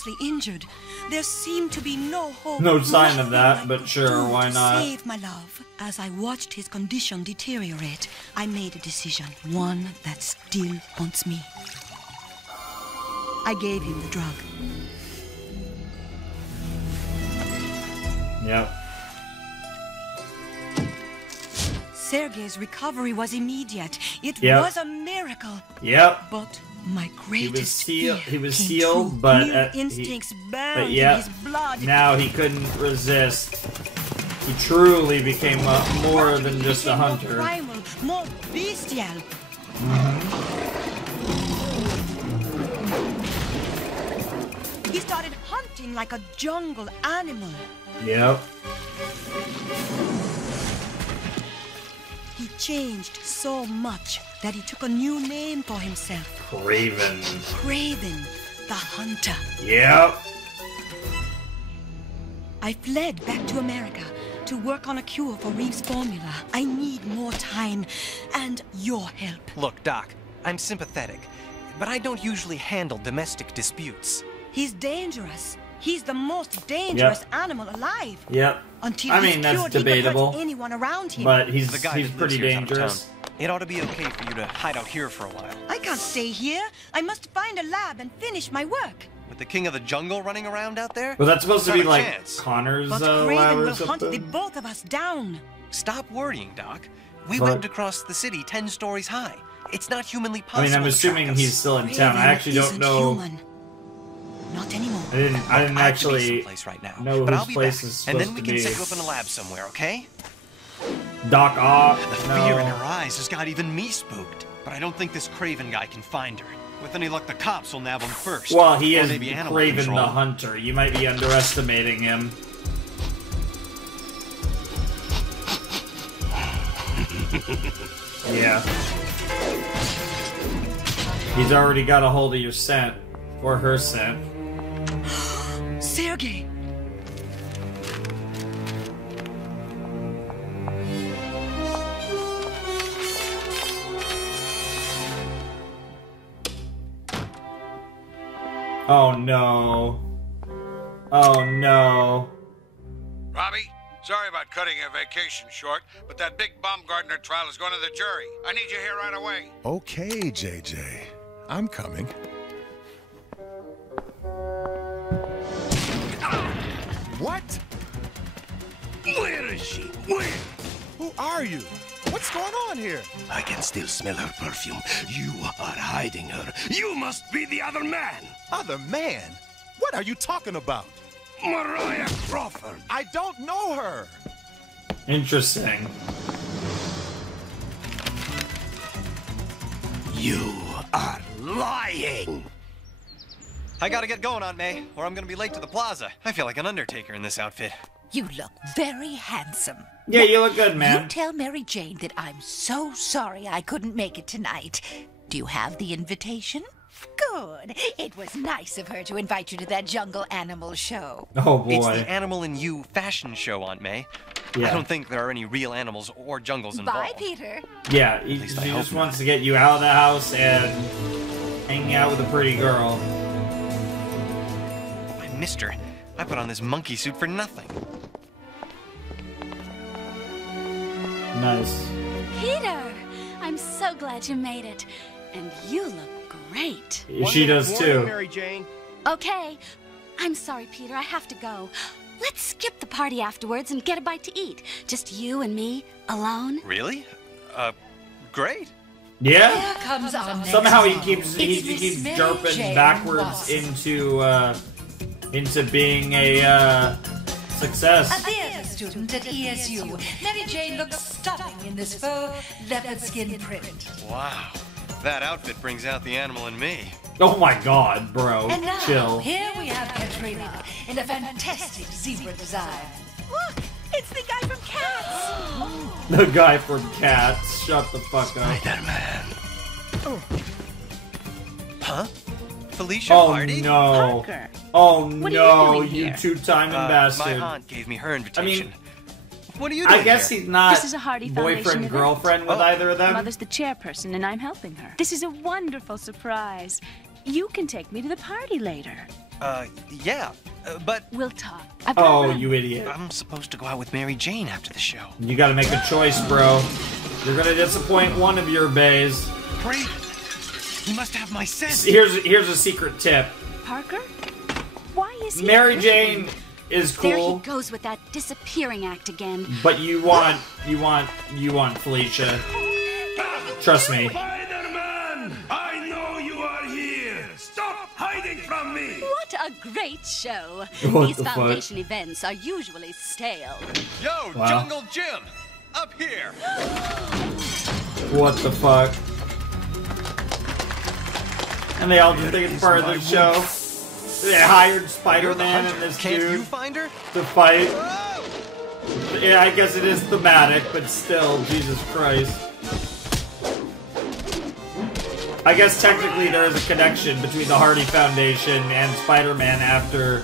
seriously injured. There seemed to be no hope. No sign of nothing that, I but could sure, do why to not? Save my love. As I watched his condition deteriorate, I made a decision, one that still haunts me. I gave him the drug. Yep. Sergei's recovery was immediate. It Yep. was a miracle. Yep. But my greatest He was came healed, true. but New instincts burned in his blood. now he couldn't resist. He truly became more than just a hunter. More primal, more bestial. He started hunting like a jungle animal. Yep. He changed so much that he took a new name for himself. Kraven. Kraven, the hunter. Yep. I fled back to America to work on a cure for Reeves' formula. I need more time and your help. Look, Doc, I'm sympathetic, but I don't usually handle domestic disputes. He's dangerous. He's the most dangerous animal alive. Yep. Until I he's mean, that's cured, he could debatable. hurt anyone around him. But he's The guy that pretty lives here's out of dangerous. town. It ought to be okay for you to hide out here for a while. I can't stay here. I must find a lab and finish my work. With the king of the jungle running around out there? Well, that's supposed to be Not a like chance. Connor's But lab Kraven or will hunt the something. both of us down. Stop worrying, Doc. We But- lived across the city 10 stories high. It's not humanly I possible. mean, I'm to assuming track us. he's still in town. I actually don't Isn't know. human. Not anymore. I didn't I have to be actually someplace right now, know but I'll whose be place back, is and then supposed we to can be. set you up in a lab somewhere, okay? Doc Ock. The fear in No. her eyes has got even me spooked. But I don't think this Kraven guy can find her. With any luck, the cops will nab him first. Well, he Or is maybe animal Kraven control. the Hunter. You might be underestimating him. Yeah. He's already got a hold of your scent. Or her scent. Sergei! Oh no. Oh no. Robbie, sorry about cutting your vacation short, but that big Baumgartner trial is going to the jury. I need you here right away. Okay, JJ. I'm coming. What? Where is she? Where? Who are you? What's going on here? I can still smell her perfume. You are hiding her. You must be the other man. Other man? What are you talking about? Mariah Crawford. I don't know her. Interesting. You are lying. I gotta get going, Aunt May, or I'm gonna be late to the plaza. I feel like an undertaker in this outfit. You look very handsome. Yeah, you look good, man. You tell Mary Jane that I'm so sorry I couldn't make it tonight. Do you have the invitation? Good. It was nice of her to invite you to that jungle animal show. Oh boy. It's the Animal in You fashion show, Aunt May. Yeah. I don't think there are any real animals or jungles involved. Bye, Peter. Yeah, he just wants to get you out of the house and hang out with a pretty girl. I missed her. I put on this monkey suit for nothing. Nice. Peter! I'm so glad you made it. And you look great. She does too. Mary Jane. Okay. I'm sorry, Peter. I have to go. Let's skip the party afterwards and get a bite to eat. Just you and me, alone. Really? Great. Yeah. Here comes our next Somehow he model. keeps It's Miss keeps Mary derping Jane backwards Watson. into being a success. A theater student at ESU. Mary Jane looks stunning in this faux leopard skin print. Wow. That outfit brings out the animal in me. Oh my god, bro. And now, Chill. here we have Katrina in a fantastic zebra design. Look, it's the guy from Cats. The guy from Cats. Shut the fuck up. Spider-Man. Huh? Felicia Oh Hardy? no. Parker. Oh What are no, you doing you here? two-time My bastard. aunt gave me her invitation. I mean, what are you doing I guess here? he's not This is a Hardy Foundation boyfriend, event. girlfriend with either of them. Mother's the chairperson, and I'm helping her. This is a wonderful surprise. You can take me to the party later. Yeah, but... We'll talk. Oh, you idiot. I'm supposed to go out with Mary Jane after the show. You gotta make a choice, bro. You're gonna disappoint one of your bays. Kraven! He must have my scent! Here's a secret tip. Parker? Why is he... Mary Jane is cool. There he goes with that disappearing act again. But you want Felicia. Trust me. Spider-Man! I know you are here! Stop hiding from me! What a great show! What These the fuck? Foundation events are usually stale. Yo, Wow. Jungle Jim! Up here! What the fuck? And they all just think it's part of the show. They hired Spider-Man and this Can't dude you find her? to fight. Yeah, I guess it is thematic, but still, Jesus Christ. I guess technically there is a connection between the Hardy Foundation and Spider-Man after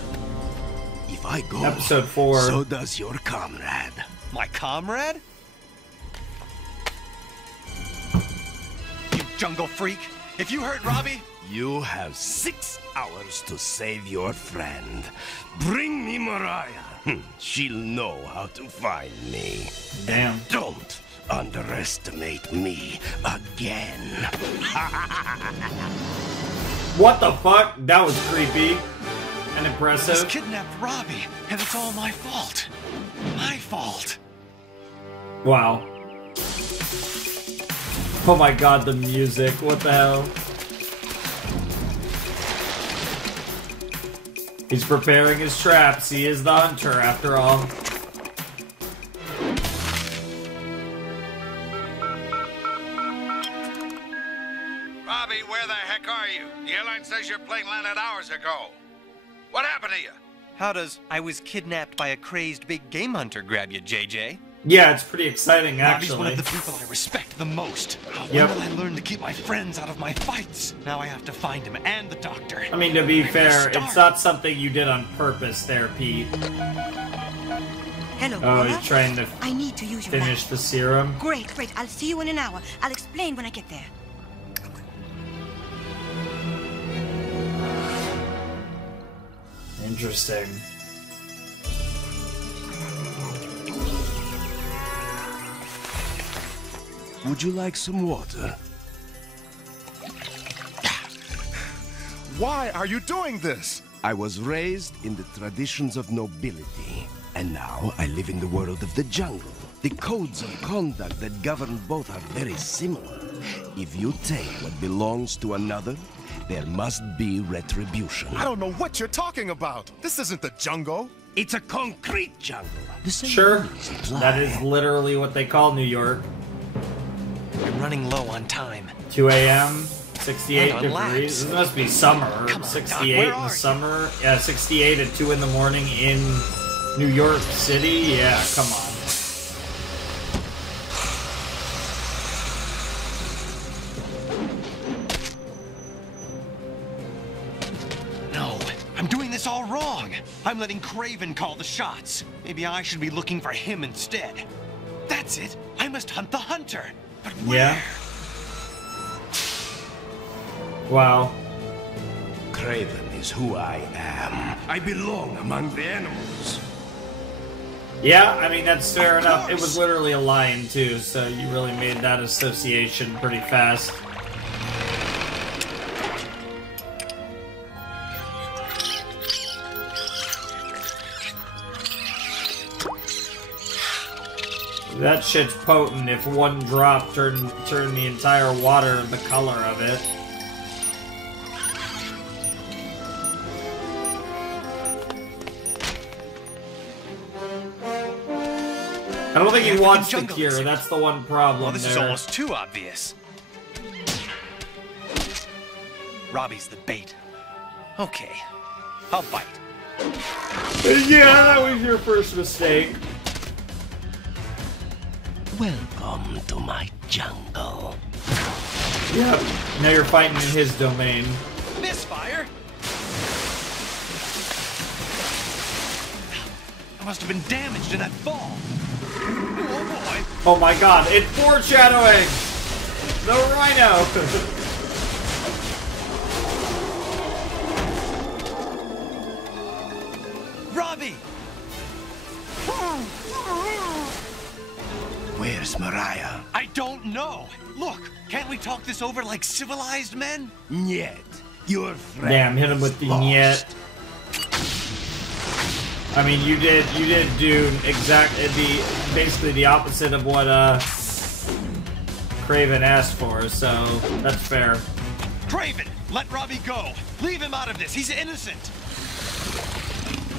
If I go, episode 4. so does your comrade. My comrade? You jungle freak! If you hurt Robbie... You have 6 hours to save your friend. Bring me Mariah. She'll know how to find me. Damn. And don't underestimate me again. What the fuck? That was creepy and impressive. Just kidnapped Robbie, and it's all my fault. My fault. Wow. Oh my god, the music. What the hell? He's preparing his traps. He is the hunter, after all. Robbie, where the heck are you? The airline says your plane landed hours ago. What happened to you? How does I was kidnapped by a crazed big game hunter grab you, JJ? Yeah, it's pretty exciting, Robbie's actually. one of the people I respect the most. Yep. When will I learn to keep my friends out of my fights? Now I have to find him and the doctor. I mean, to be fair, it's not something you did on purpose there, Pete. Hello, Oh, Paula. he's trying to I need to use your finish lab. the serum. Great. I'll see you in an hour. I'll explain when I get there. Interesting. Would you like some water? Why are you doing this? I was raised in the traditions of nobility, and now I live in the world of the jungle. The codes of conduct that govern both are very similar. If you take what belongs to another, there must be retribution. I don't know what you're talking about. This isn't the jungle. It's a concrete jungle. Sure. That is literally what they call New York. I'm running low on time. 2 a.m., 68 And on degrees. laps. This must be summer. Come on, 68 Doc, where in are the you? summer. Yeah, 68 at 2 in the morning in New York City. Yeah, come on. No, I'm doing this all wrong. I'm letting Kraven call the shots. Maybe I should be looking for him instead. That's it. I must hunt the hunter. But where? Yeah. Wow. Kraven is who I am. I belong among the animals. Yeah, I mean, that's fair enough. It was literally a lion, too, so you really made that association pretty fast. That shit's potent. If one drop turned the entire water the color of it. I don't think he wants the cure. That's the one problem. Well, this is there. almost too obvious. Robbie's the bait. Okay, I'll bite. Yeah, that was your first mistake. Welcome to my jungle. Yep. Now you're fighting in his domain. Misfire! I must have been damaged in that fall. Oh boy! Oh my god, it's foreshadowing! The rhino! Where's Mariah? I don't know. Look, can't we talk this over like civilized men? Yet. Your friend. Damn, hit him with the yet. I mean, you did do basically the opposite of what Kraven asked for, so that's fair. Kraven, let Robbie go. Leave him out of this. He's innocent.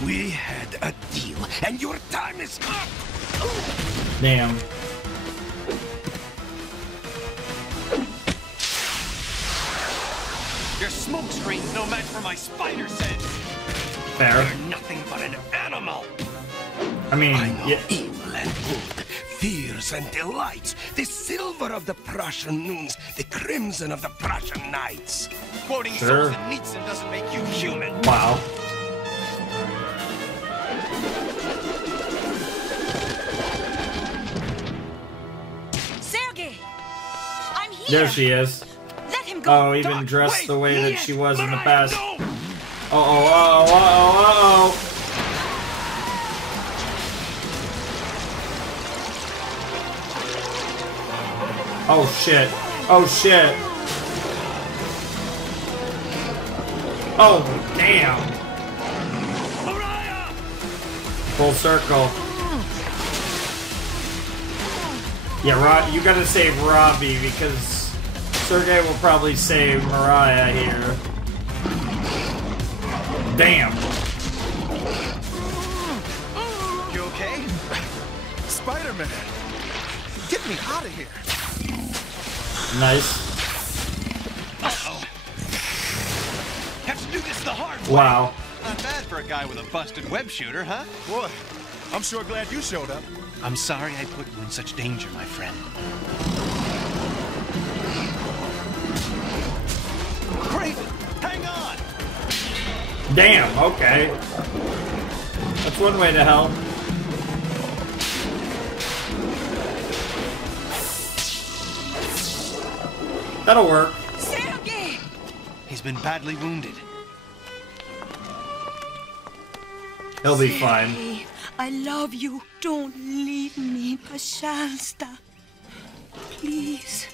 We had a deal, and your time is up. Damn. Your smoke screen's no match for my spider sense. Fair. You're nothing but an animal. I mean, yeah. Evil and good, fears and delights, the silver of the Prussian noons, the crimson of the Prussian nights. Quoting Sure. Solzhenitsyn doesn't make you human. Wow. Sergei! I'm here! There she is. Let him go! Oh, even dressed the way that she was in the past. Uh-oh. Oh, shit. Oh, shit. Oh, damn. Full circle. Yeah, you gotta save Robbie because Sergei will probably save Mariah here. Damn. You okay? Spider-Man! Get me out of here! Nice. Uh-oh. Have to do this the hard way. Wow. Not bad for a guy with a busted web shooter, huh? Boy, I'm sure glad you showed up. I'm sorry I put you in such danger, my friend. Kraven, hang on! Damn, okay. That's one way to help. That'll work. Sergei! He's been badly wounded. He'll be fine. Sergei, I love you. Don't leave me, Pashalsta. Please.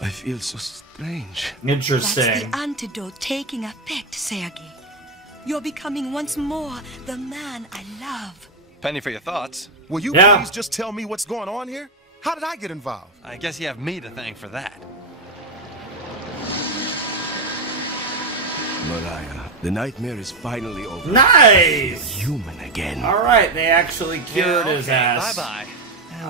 I feel so strange. Interesting. That's the antidote taking effect, Sergei. You're becoming once more the man I love. Penny for your thoughts. Will you please just tell me what's going on here? How did I get involved? I guess you have me to thank for that. Mariah, the nightmare is finally over. Nice! Human again. Alright, they actually cured his ass. Bye-bye.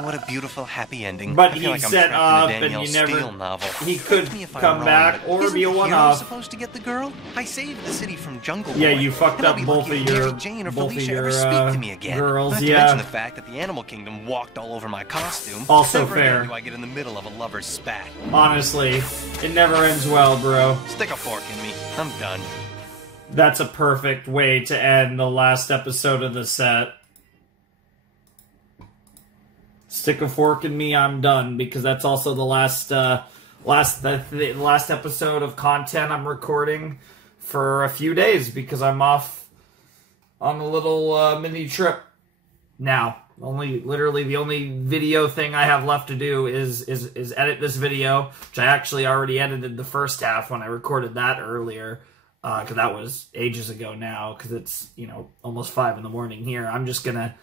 What a beautiful, happy ending. But I feel he like I'm set trapped up, in a and Danielle you never. Steele novel. He could Correct me if I'm come wrong, back but or isn't be a the hero one-off. supposed to get the girl? I saved the city from Jungle Boy. Yeah, you fucked and I'll up be both lucky of if your Mary Jane or Felicia ever speak to me again. girls. Not to Yeah. mention the fact that the Animal Kingdom walked all over my costume. Also Never fair. again do I get in the middle of a lover's spat. Honestly, it never ends well, bro. Stick a fork in me. I'm done. That's a perfect way to end the last episode of the set. Stick a fork in me, I'm done, because that's also the last episode of content I'm recording for a few days because I'm off on a little mini trip now. Literally the only video thing I have left to do is edit this video, which I actually already edited the first half when I recorded that earlier, because that was ages ago now, because it's, almost 5 in the morning here. I'm just gonna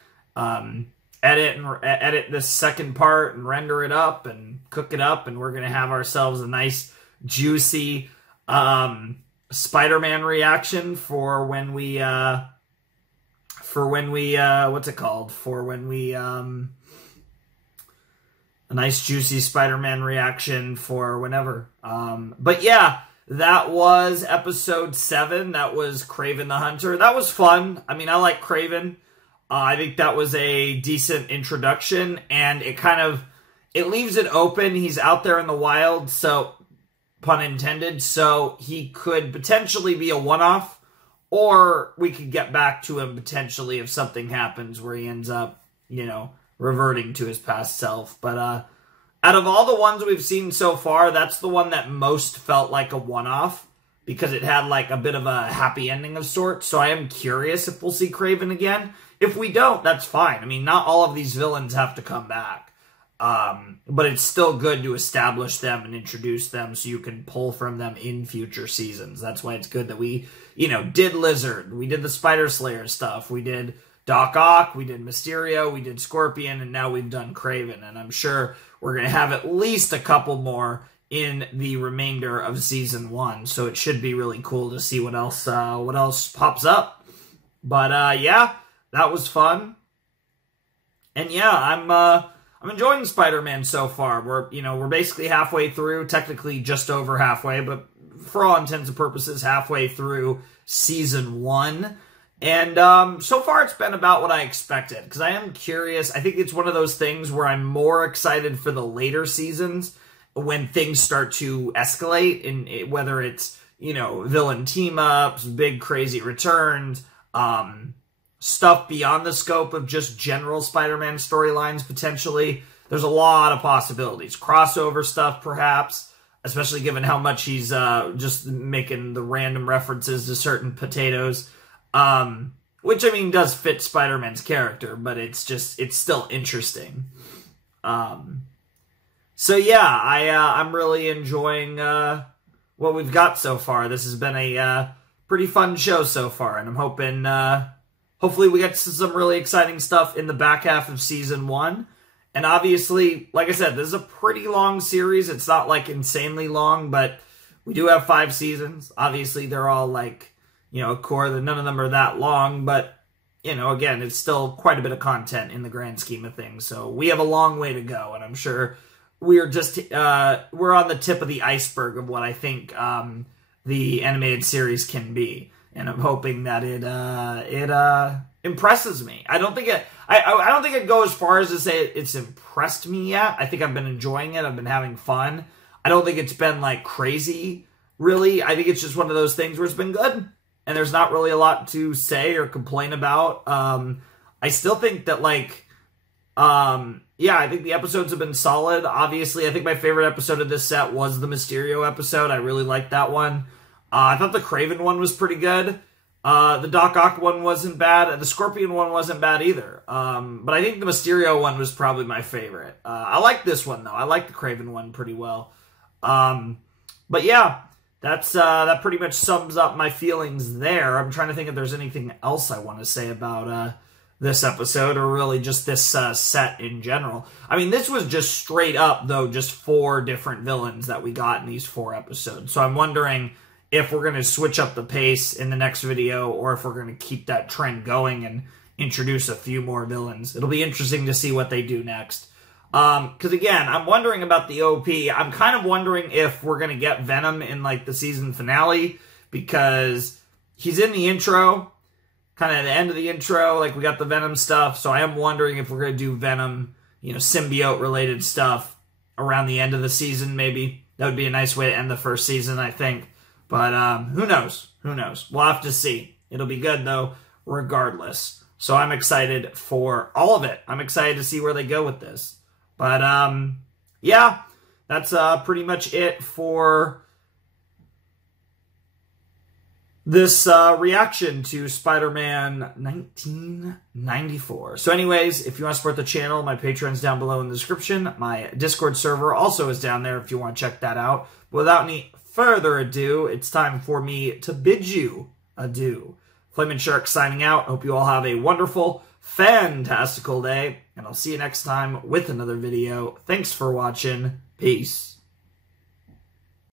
edit this second part and render it up and cook it up, and we're gonna have ourselves a nice juicy Spider-Man reaction for when we what's it called? For when we a nice juicy Spider-Man reaction for whenever. But yeah, that was episode 7. That was Kraven the Hunter. That was fun. I mean, I like Kraven. I think that was a decent introduction, and it leaves it open. He's out there in the wild, so, pun intended, so he could potentially be a one-off, or we could get back to him potentially if something happens where he ends up, reverting to his past self. But out of all the ones we've seen so far, that's the one that most felt like a one-off. because it had like a bit of a happy ending of sorts. So I am curious if we'll see Kraven again. If we don't, that's fine. I mean, not all of these villains have to come back. But it's still good to establish them and introduce them so you can pull from them in future seasons. That's why it's good that we, did Lizard. We did the Spider Slayer stuff. We did Doc Ock. We did Mysterio. We did Scorpion. And now we've done Kraven. And I'm sure we're going to have at least a couple more in the remainder of season 1. So it should be really cool to see what else pops up. But, yeah, that was fun. And yeah, I'm enjoying Spider-Man so far. We're basically halfway through, technically just over halfway, but for all intents and purposes, halfway through season 1. And so far it's been about what I expected, because I am curious. I think it's one of those things where I'm more excited for the later seasons when things start to escalate, and whether it's, villain team-ups, big crazy returns, stuff beyond the scope of just general Spider-Man storylines, potentially. There's a lot of possibilities. Crossover stuff, perhaps, especially given how much he's just making the random references to certain potatoes. Which, I mean, does fit Spider-Man's character, but it's still interesting. So, yeah, I'm really enjoying what we've got so far. This has been a pretty fun show so far, and I'm hoping... hopefully we get some really exciting stuff in the back half of season 1. And obviously, like I said, this is a pretty long series. It's not like insanely long, but we do have 5 seasons. Obviously, they're all like, core, none of them are that long, but, again, it's still quite a bit of content in the grand scheme of things. So we have a long way to go, and I'm sure we're on the tip of the iceberg of what I think the animated series can be. And I'm hoping that it impresses me. I don't think I'd go as far as to say it's impressed me yet. I think I've been enjoying it. I've been having fun. I don't think it's been like crazy, really. I think it's just one of those things where it's been good, and there's not really a lot to say or complain about. I still think that I think the episodes have been solid. Obviously, I think my favorite episode of this set was the Mysterio episode. I really liked that one. I thought the Kraven one was pretty good. The Doc Ock one wasn't bad. The Scorpion one wasn't bad either. But I think the Mysterio one was probably my favorite. I like this one, though. I like the Kraven one pretty well. But yeah, that pretty much sums up my feelings there. I'm trying to think if there's anything else I want to say about this episode, or really just this set in general. I mean, this was just straight up, though, just 4 different villains that we got in these 4 episodes. So I'm wondering if we're going to switch up the pace in the next video, or if we're going to keep that trend going and introduce a few more villains. It'll be interesting to see what they do next. Because again, I'm wondering about the OP. I'm kind of wondering if we're going to get Venom in the season finale, because he's in the intro, kind of at the end of the intro, we got the Venom stuff. So I am wondering if we're going to do Venom, symbiote related stuff around the end of the season, maybe. That would be a nice way to end the first season, I think. But who knows? Who knows? We'll have to see. It'll be good, though, regardless. So I'm excited for all of it. I'm excited to see where they go with this. But, yeah, that's pretty much it for this reaction to Spider-Man 1994. So anyways, if you want to support the channel, my Patreon's down below in the description. My Discord server also is down there if you want to check that out. But without any further ado, it's time for me to bid you adieu. Flamin' Shark signing out. Hope you all have a wonderful, fantastical day, and I'll see you next time with another video. Thanks for watching. Peace.